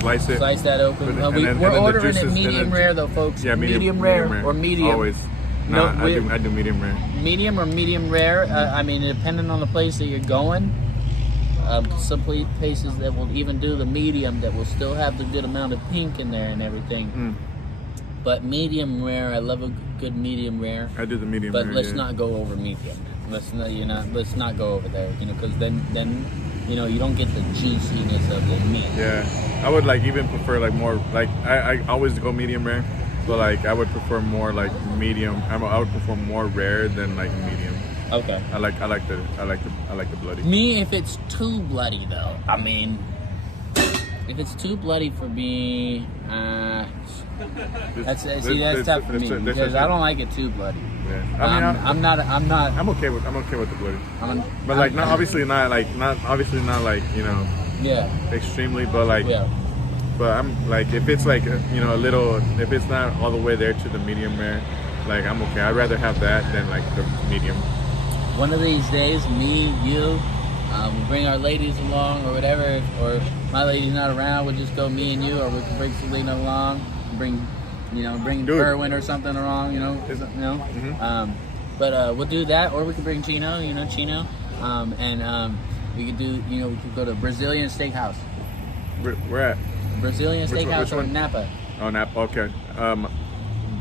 slice it. Slice that open. And then- We're and then the ordering juices- it and medium then- rare though, folks. Yeah, medium rare or medium. Always. No, Nah, I do medium rare. Medium or medium rare. I mean, depending on the place that you're going. Some places that will even do the medium that will still have the good amount of pink in there and everything. But medium rare, I love a good medium rare. I do the medium But rare. let's yeah. not go over medium. Let's not go over there. You know, because then you know you don't get the juiciness of the meat. Yeah, I would like even prefer like more like I always go medium rare, but like I would prefer more like medium. I would prefer more rare than like medium. Okay. I like the bloody. Me, if it's too bloody though, I mean, if it's too bloody for me, That's tough for me because I don't like it too bloody. Yeah. I mean, I'm not. I'm okay with the bloody. But like, not obviously not like you know. Yeah. Extremely, but like. Yeah. But I'm like, if it's like you know a little, if it's not all the way there to the medium rare, like I'm okay. I'd rather have that than like the medium. One of these days, me, you, we'll bring our ladies along or whatever, or if my lady's not around, we'll just go me and you, or we can bring Selena along, bring Kerwin or something along, you know. Mm-hmm. But we'll do that, or we could bring Chino, and we could do, we could go to Brazilian Steakhouse. Where at? Brazilian Steakhouse which one? in Napa. Oh, Napa. Okay.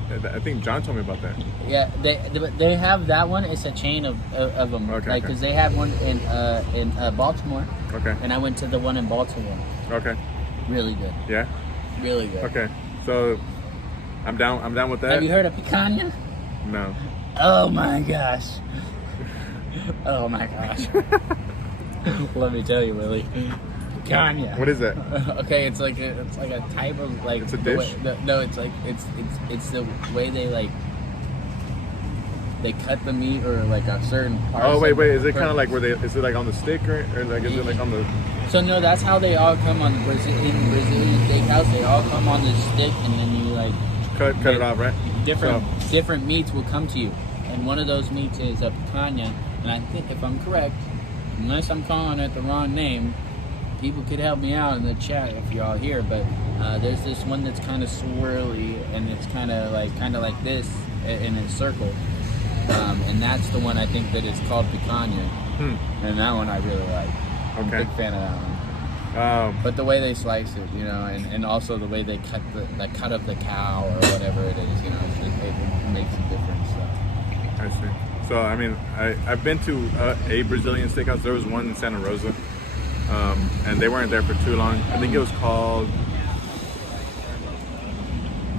I think John told me about that. Yeah, they have that one. It's a chain of them. Okay. Because they have one in Baltimore. Okay. And I went to the one in Baltimore. Okay. Really good. Yeah. Really good. Okay. So, I'm down with that. Have you heard of picanha? No. Oh my gosh. Oh my gosh. Let me tell you, Willie. Picanha. What is that? Okay, it's like a type of like. It's a dish. No, it's like it's the way they cut the meat or like a certain part. Oh wait, is it kind of like is it like on the stick or like is it like on the? So no, that's how they all come on the Brazilian Steakhouse. They all come on the stick, and then you like cut it off, right? Different meats will come to you, and one of those meats is a picanha. And I think, if I'm correct, unless I'm calling it the wrong name, people could help me out in the chat if you're all here. But there's this one that's kind of swirly, and it's kind of like this in a circle, and that's the one I think that is called picanha. And that one I really like. I'm a big fan of that one. But the way they slice it, and also the way they cut the cut of the cow or whatever it is, it makes a difference. So. I see. So I mean, I've been to a Brazilian steakhouse. There was one in Santa Rosa, and they weren't there for too long. I think it was called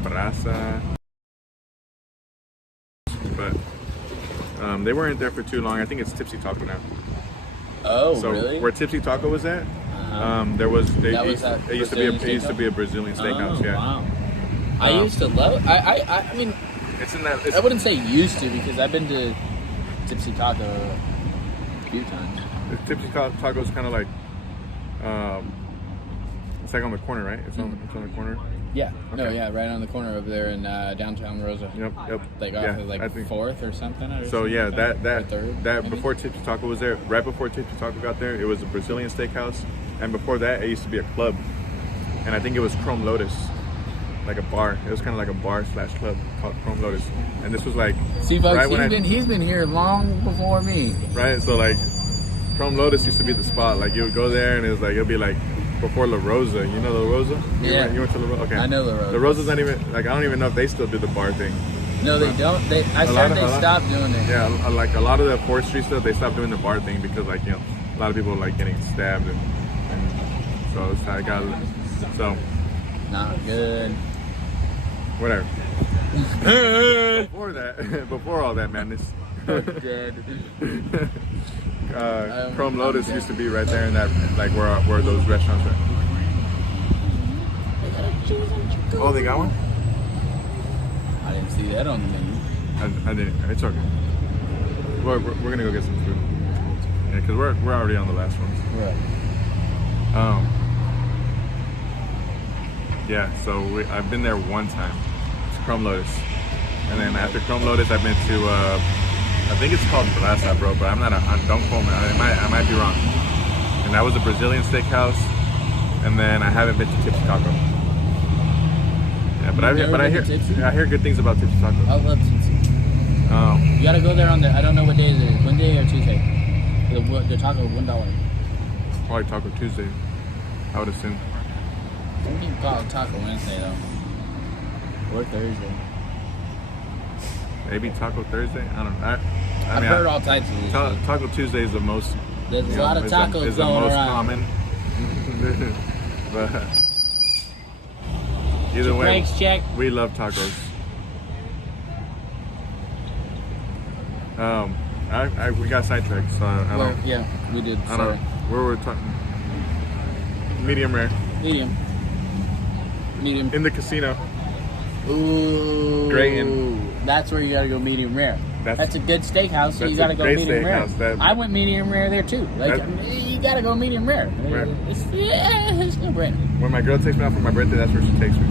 Praça, but they weren't there for too long. I think it's Tipsy Taco now. Oh, so really? Where Tipsy Taco was at, it used to be a Brazilian steakhouse. Yeah. Wow. I used to love. I mean, it's in that. I wouldn't say used to because I've been to Tipsy Taco a few times. Tipsy Taco is kind of like, it's like on the corner, right? It's on the corner. Yeah. Okay. No, yeah, right on the corner over there in downtown Rosa. Yep. Like off of like 4th or something. So yeah, that maybe? before Tipsy Taco was there, right before Tipsy Taco got there, it was a Brazilian steakhouse, and before that, it used to be a club, and I think it was Chrome Lotus, like a bar. It was kind of like a bar / club called Chrome Lotus, and this was like. See, folks, right he's been here long before me. Right, so like, Chrome Lotus used to be the spot. Like you would go there, and it'll be like. Before La Rosa, you know La Rosa? Yeah. You went to La Rosa? Okay. I know La Rosa. La Rosa's not even, like, I don't even know if they still do the bar thing. No, they don't. I heard they stopped doing it. Yeah, like a lot of the 4th Street stuff, they stopped doing the bar thing because, like, a lot of people like getting stabbed and so it's how it got, so. Not good. Whatever. Before all that madness. Dead. Chrome Lotus used to be right there in that, like where those restaurants are. Oh, they got one? I didn't see that on the menu. I didn't. It's okay. We're gonna go get some food. Yeah, because we're already on the last ones. Right. Yeah. So I've been there one time. It's Chrome Lotus, and then after Chrome Lotus, I've been to. I think it's called Praça, bro, but I'm not. Don't quote me. I might be wrong. And that was a Brazilian steakhouse, and then I haven't been to Tipsy Taco. Yeah, but I hear good things about Tipsy Taco. I love Tipsy. You gotta go there on I don't know what day it is. Wednesday or Tuesday? The taco $1. Probably Taco Tuesday. I would assume. I think you can call it Taco Wednesday though, or Thursday. Maybe Taco Thursday? I don't know. I've heard all types of these. Taco Tuesday is the most. There's a lot of tacos is the going most around. common. But either way, Frank's check. We love tacos. We got sidetracked, so I don't. Yeah, we did. I don't know. Where we're talking. Medium rare. Medium. In the casino. Ooh. Grayton. That's where you gotta go medium rare. That's a good steakhouse, so you gotta go great medium rare. steakhouse. I went medium rare there too. Like, you gotta go medium rare. Right. It's no brainer. When my girl takes me out for my birthday, that's where she takes me.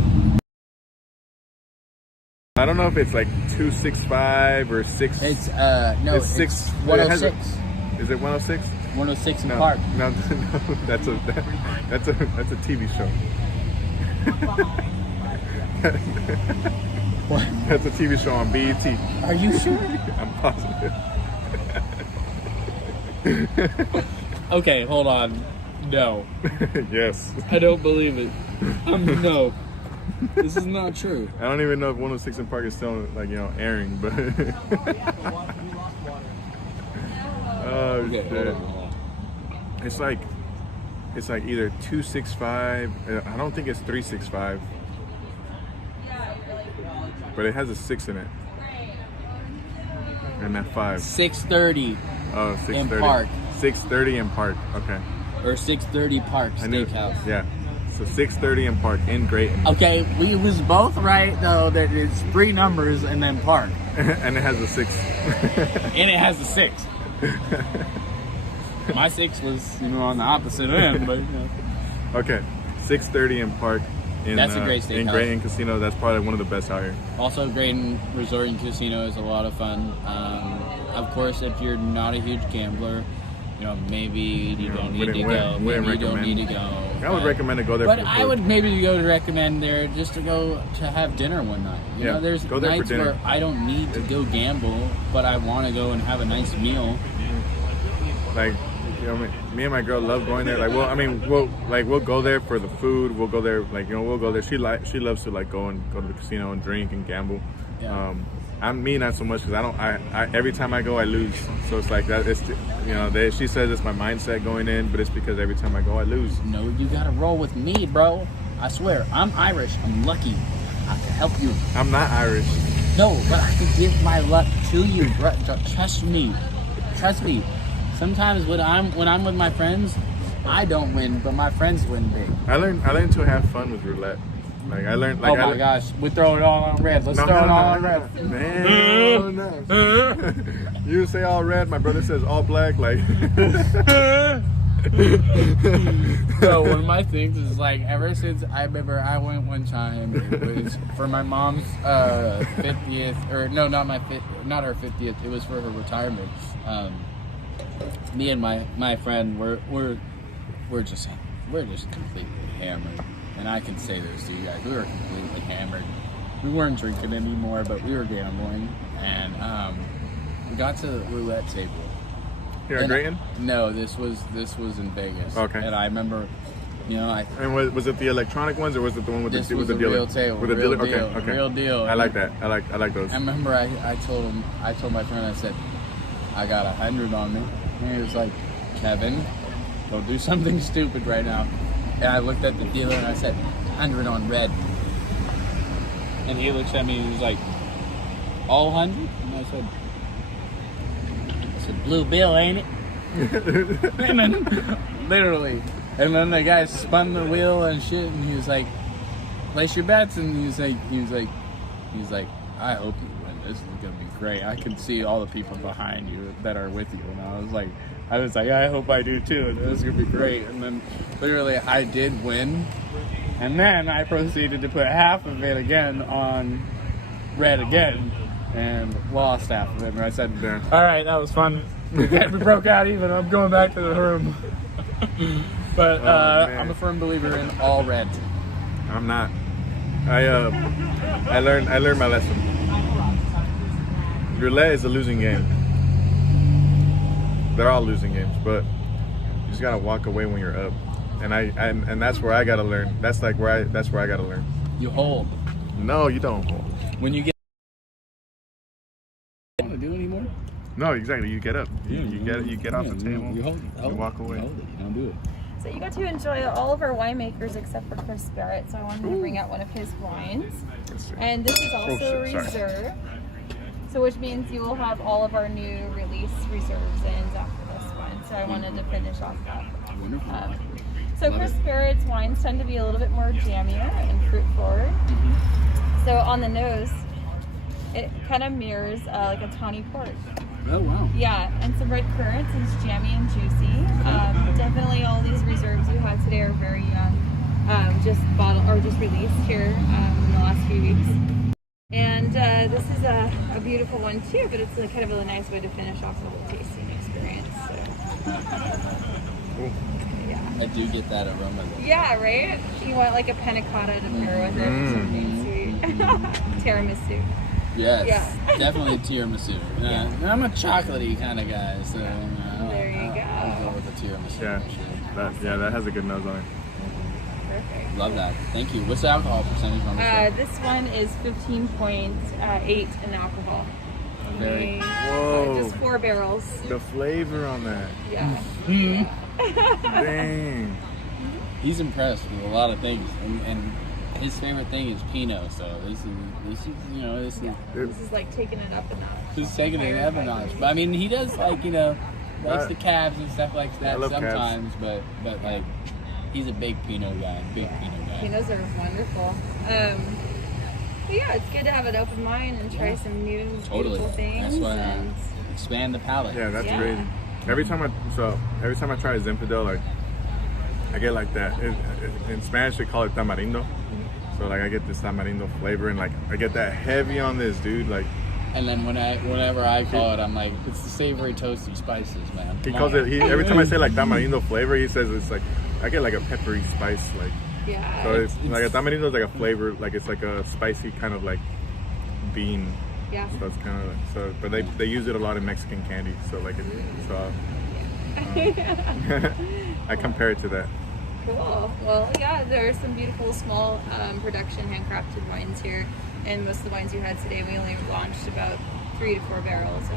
I don't know if it's like 265 or 6. It's no, it's 6. 106. Is it 106? 106 in No, Park. no, that's a TV show. What? That's a TV show on BET. Are you sure? I'm positive. Okay, hold on. No, Yes. I don't believe it. No, this is not true. I don't even know if 106 in Park is still like airing, but. Oh Okay, shit. hold on. It's like either 265. I don't think it's 365. But it has a 6 in it. And that 5. 630 Oh, 630. in Park. 630 in Park. Okay. or 630 Park I knew. Steakhouse. Yeah. So 630 in Park in Grayton. Okay, we was both right though that it's 3 numbers and then Park. And it has a 6. And it has a 6. My 6 was, on the opposite end, but Okay. 630 in Park. That's a great steakhouse. In Grayton Casino, that's probably one of the best out here. Also, Grayton Resort and Casino is a lot of fun. Of course, if you're not a huge gambler, maybe you don't need to go. Maybe you don't need to go. I would recommend to go there. But for the I food. would maybe go to recommend there just to go to have dinner one night. Yeah, There's go there for nights dinner. where I don't need to go gamble, but I want to go and have a nice meal. Like, me and my girl love going there. Like, we'll go there for the food. We'll go there, we'll go there. She loves to go to the casino and drink and gamble. Yeah. Me not so much because I every time I go I lose. So it's like that. It's she says it's my mindset going in, but it's because every time I go I lose. No, you gotta roll with me, bro. I swear, I'm Irish. I'm lucky. I can help you. I'm not Irish. No, but I can give my luck to you, bro. Trust me. Trust me. Sometimes when I'm with my friends, I don't win, but my friends win big. I learned to have fun with roulette. Like I learned. Like, oh my gosh, we throw it all on red. Let's throw it all on red. Man, no. You say all red. My brother says all black. Like. So one of my things is ever since I remember I went one time, it was for my mom's 50th, or no, not her 50th. It was for her retirement. Me and my friend we're just completely hammered, and I can say this to you guys. We were completely hammered. We weren't drinking anymore, but we were gambling, and we got to the roulette table. Here in Grayton? No, this was in Vegas. Okay. And I remember, And was it the electronic ones or was it the one with this the was with a the dealer? real table. With the real dealer? deal, Okay. real deal. I like that. I like those. I remember I told my friend, I said, I got 100 on me. And he was like, Kevin, don't do something stupid right now. And I looked at the dealer and I said, 100 on red. And he looks at me and he was like, all 100? And I said, blue bill, ain't it? And then, literally. And then the guy spun the wheel and shit, and he was like, place your bets. And he was like, I hope you win. This is gonna be great. I can see all the people behind you that are with you. And I was like, I hope I do too. And this is gonna be great. And then, literally, I did win. And then I proceeded to put half of it again on red again, and lost half of it. And I said, Yeah. all right, that was fun. We broke out even. I'm going back to the room. But I'm a firm believer in all red. I'm not. I learned my lesson. Roulette is a losing game. They're all losing games, but you just gotta walk away when you're up. And that's where I gotta learn. That's where I gotta learn. You hold. No, you don't hold. When you get. You want to do anymore? No, exactly. You get up. You get off the table. You hold it. You walk away. You hold it. You don't do it. So you got to enjoy all of our winemakers except for Chris Barrett, so I wanted to bring out one of his wines. And this is also sorry. reserve. So which means you will have all of our new release reserves ends after this one. So I wanted to finish off that. Wonderful. So Chris Barrett's wines tend to be a little bit more jammier and fruit forward. So on the nose, it kind of mirrors like a tawny port. Oh wow. Yeah, and some red currants. It's jammy and juicy. Definitely all these reserves you had today are very young. Just released here in the last few weeks. And this is a beautiful one too, but it's kind of a nice way to finish off the whole tasting experience. So. Yeah. I do get that aroma though. Yeah, right? You want like a panna cotta to pair with it or something sweet. Tiramisu. Yes, Yeah. definitely tiramisu. I'm a chocolatey kind of guy, so there you go. I'll go with the tiramisu. Yeah, that has a good nose on it. Perfect. Love that. Thank you. What's the alcohol percentage on this? This one is 15.8 in alcohol. Very. Whoa. Just 4 barrels. The flavor on that. Yeah. Dang. He's impressed with a lot of things, and his favorite thing is Pinot. So this is This is like taking it up a notch. This is taking it up a notch. But I mean, he does likes the cabs and stuff like that sometimes. But like, he's a big Pinot guy. Pinots are wonderful. But yeah, it's good to have an open mind and try some new beautiful things. That's why and expand the palate. Yeah, that's great. Every time I try Zinfandel, like I get like that. In Spanish they call it tamarindo. So like I get this tamarindo flavor and like I get that heavy on this, dude. Like. And then whenever I call it, I'm like, it's the savory toasty spices, man. He calls it. Every time I say like tamarindo flavor, he says it's like I get like a peppery spice, like. yeah. So it's like a tamarindo is like a flavor, like it's like a spicy kind of like bean. Yeah. So it's kind of like, so, but they use it a lot in Mexican candy. So like I compare it to that. Cool. Well, yeah, there are some beautiful small production handcrafted wines here, and most of the wines you had today, we only launched about 3 to 4 barrels. So.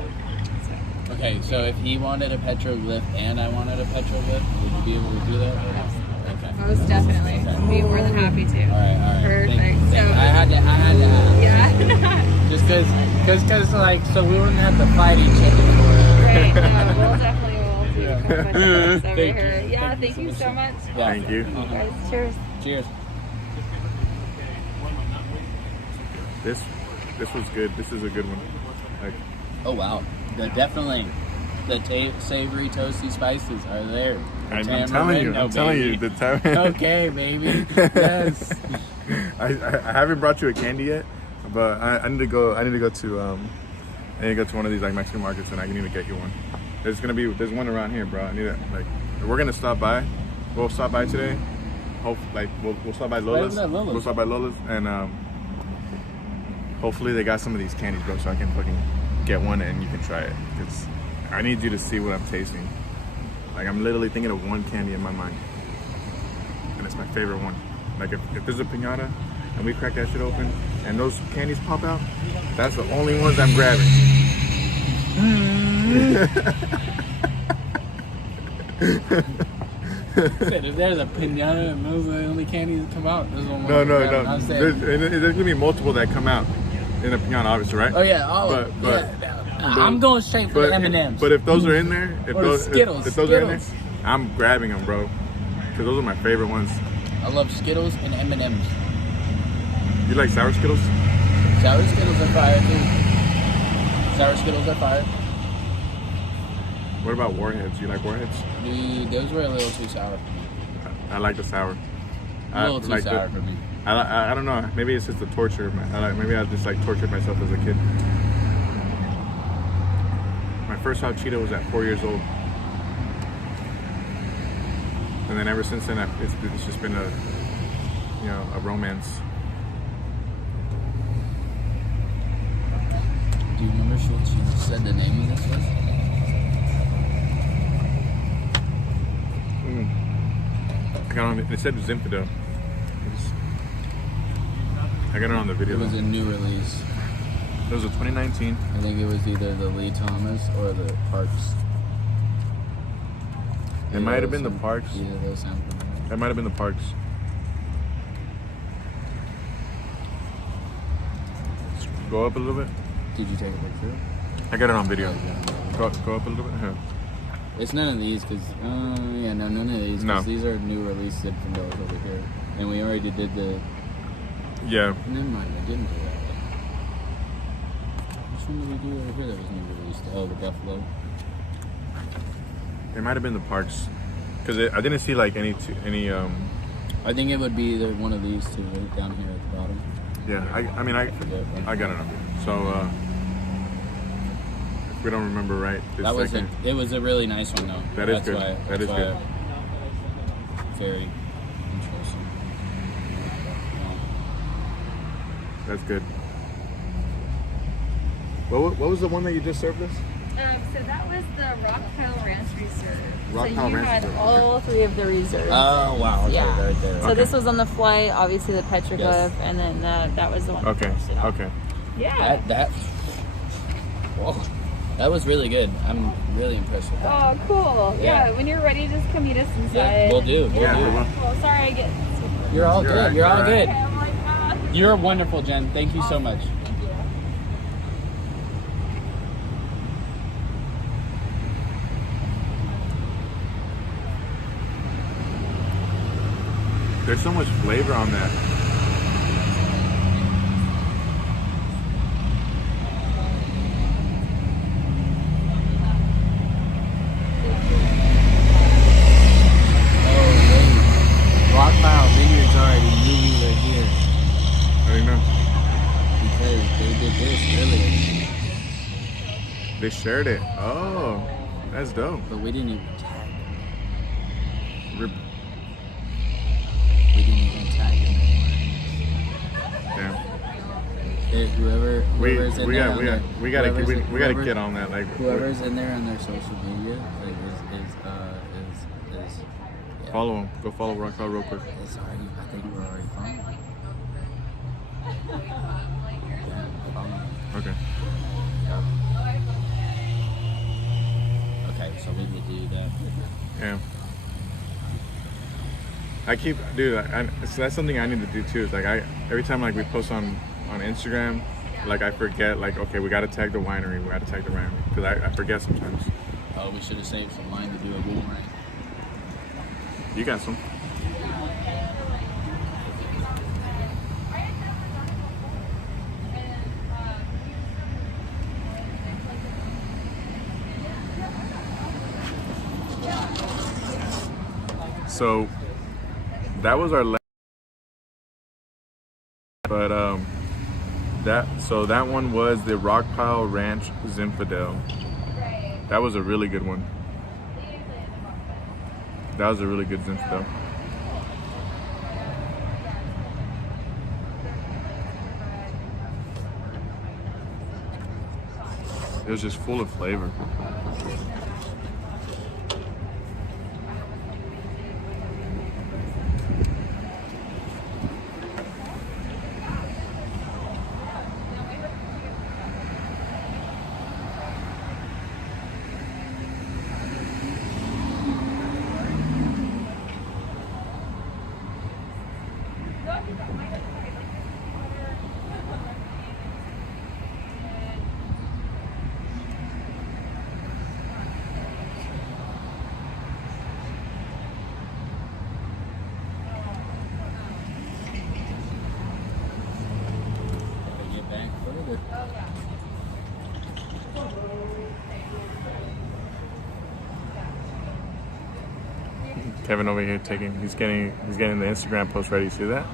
Okay, so if he wanted a petroglyph and I wanted a petroglyph, would you be able to do that? Okay. Most definitely. I'd be more than happy to. All right. Perfect. So I had to Yeah. just because like so we wouldn't have to fight each other. Right. No, we'll definitely will do a couple of over Thank here. you. Yeah. Thank you so much. Yeah. Thank you. Guys, cheers. Cheers. This was good. This is a good one. Like. Oh wow. Definitely. The savory, toasty spices are there. I'm telling you. The time. Okay, baby. Yes. I haven't brought you a candy yet, but I need to go. I need to go to one of these like Mexican markets, and I need to get you one. There's one around here, bro. I need it. Like we're gonna stop by. We'll stop by today. We'll stop by Lola's. We'll stop by Lola's, and hopefully they got some of these candies, bro, so I can fucking get one and you can try it. Cause I need you to see what I'm tasting. Like I'm literally thinking of one candy in my mind, and it's my favorite one. Like if there's a piñata and we crack that shit open and those candies pop out, that's the only ones I'm grabbing. Said if there's a piñata and those are the only candies that come out, there's one. No. There's gonna be multiple that come out in a piñata, obviously, right? Oh yeah, I'm going straight for the M&Ms. But if those are in there, if those are in there, Skittles. I'm grabbing them, bro, because those are my favorite ones. I love Skittles and M&Ms. You like sour Skittles? Sour Skittles are fire too. Sour Skittles are fire. What about Warheads? You like Warheads? Dude, those were a little too sour for me. I like the sour. A little too sour for me. I don't know. Maybe it's just the torture. Maybe I just like tortured myself as a kid. My first hot Cheeto was at 4 years old, and then ever since then, it's just been a romance. Do you remember what you said the name of this was? I got on. It said Zinfandel. I got it on the video. It was a new release. It was a 2019. I think it was either the Lee Thomas or the Parks. It might have been the Parks. Either of those sound familiar. It might have been the Parks. Go up a little bit. Did you take a picture? I got it on video. Yeah. Go up a little bit. Here. It's none of these because, none of these. No. These are new releases from those over here. And we already did the Yeah. Never mind, I didn't do that. Which one did we do over here that was new released? Oh, the Buffalo. It might have been the parks, because I didn't see like any. I think it would be either one of these two right down here at the bottom. Yeah, I got it up. So if we don't remember right, It was a really nice one though. That is good. That is good. Very interesting. That's good. What was the one that you just served us? So that was the Rockpile Ranch Reserve. Rockpile so you Ranch had Reserve, all three of the reserves. Oh wow! Okay, Yeah. right there. So this was on the flight, obviously the petroglyph, Yes. and then that was the one. Okay. we posted on. Okay. Yeah. Whoa, that was really good. I'm really impressed with that. Oh, cool. Yeah. When you're ready, just come meet us inside. Yeah, we'll do. We'll Yeah, do. we will. Well, sorry I get. You're all You're good. right, You're all you're good. Okay, I'm like, You're wonderful, Jen. Thank you so much. Thank you. There's so much flavor on that. Oh, wait. Rockpile Vineyards already knew we were here I don't know. because they did this earlier, They shared it. Oh, that's dope. but we didn't even tag them. Rip- We didn't even tag them Damn. anymore. Whoever's in there on their- We gotta whoever's- get on that. Like Whoever's in there on their social media like, is yeah. follow him. Go follow Rockpile real quick. It's already. I think we're already following. Yeah, following. Okay. Okay, so we will do that. Yeah. So that's something I need to do too. Is like every time like we post on Instagram, like I forget like okay we gotta tag the winery, we gotta tag the winery because I forget sometimes. Oh, we should have saved some line to do a boomerang. You got some. So that was our last, but that one was the Rockpile Ranch Zinfandel. That was a really good one. That was a really good Zinfandel. It was just full of flavor. Gotta get back further. Kevin over here he's getting the Instagram post ready. See that?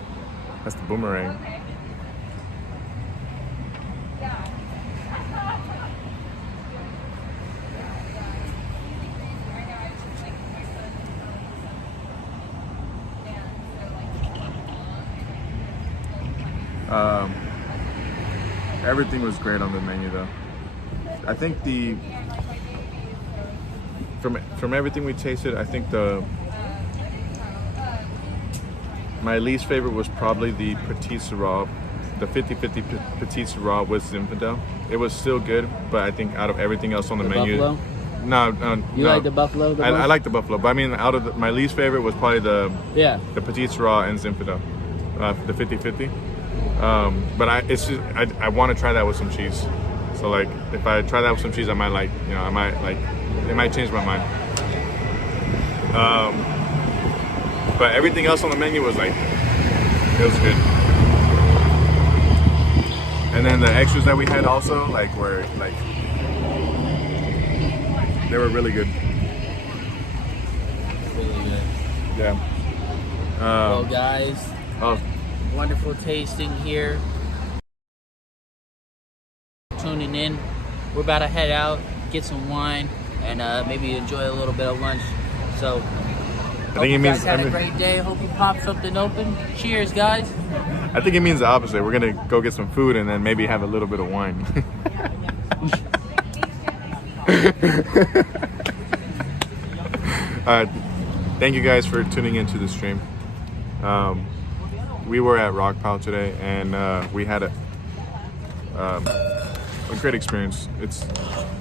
That's the boomerang. Everything was great on the menu though. I think from everything we tasted, I think my least favorite was probably the Petit Syrah, the 50-50 Petit Syrah with Zinfandel. It was still good, but I think out of everything else on the menu, Buffalo? no. You like the Buffalo? I like the Buffalo, but I mean, my least favorite was probably the Petit Syrah and Zinfandel, the 50-50. But I want to try that with some cheese. So like, if I try that with some cheese, it might change my mind. But everything else on the menu was like, it was good. And then the extras that we had also, like, were like, they were really good. Really good. Yeah. Well, guys, Oh, wonderful tasting here. Tuning in. We're about to head out, get some wine, and maybe enjoy a little bit of lunch. So, I think it means had a great day. Hope you pop something open. Cheers, guys. I think it means the opposite. We're gonna go get some food and then maybe have a little bit of wine. Thank you guys for tuning into the stream. We were at Rockpile today, and we had a great experience. It's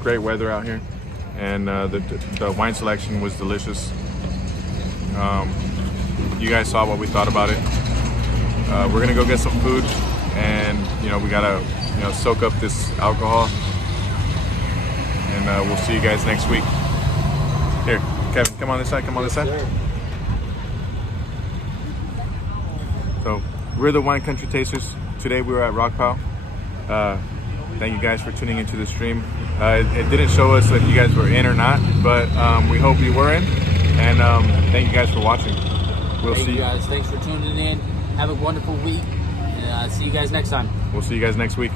great weather out here, and the wine selection was delicious. You guys saw what we thought about it. We're gonna go get some food, and we gotta soak up this alcohol, and we'll see you guys next week. Here, Kevin, come on this side. Come on this side. So we're the Wine Country Tasters. Today we were at Rockpile. Thank you guys for tuning into the stream. It didn't show us if you guys were in or not, but we hope you were in. And thank you guys for watching. We'll see you guys. Thanks for tuning in. Have a wonderful week. And see you guys next time. We'll see you guys next week.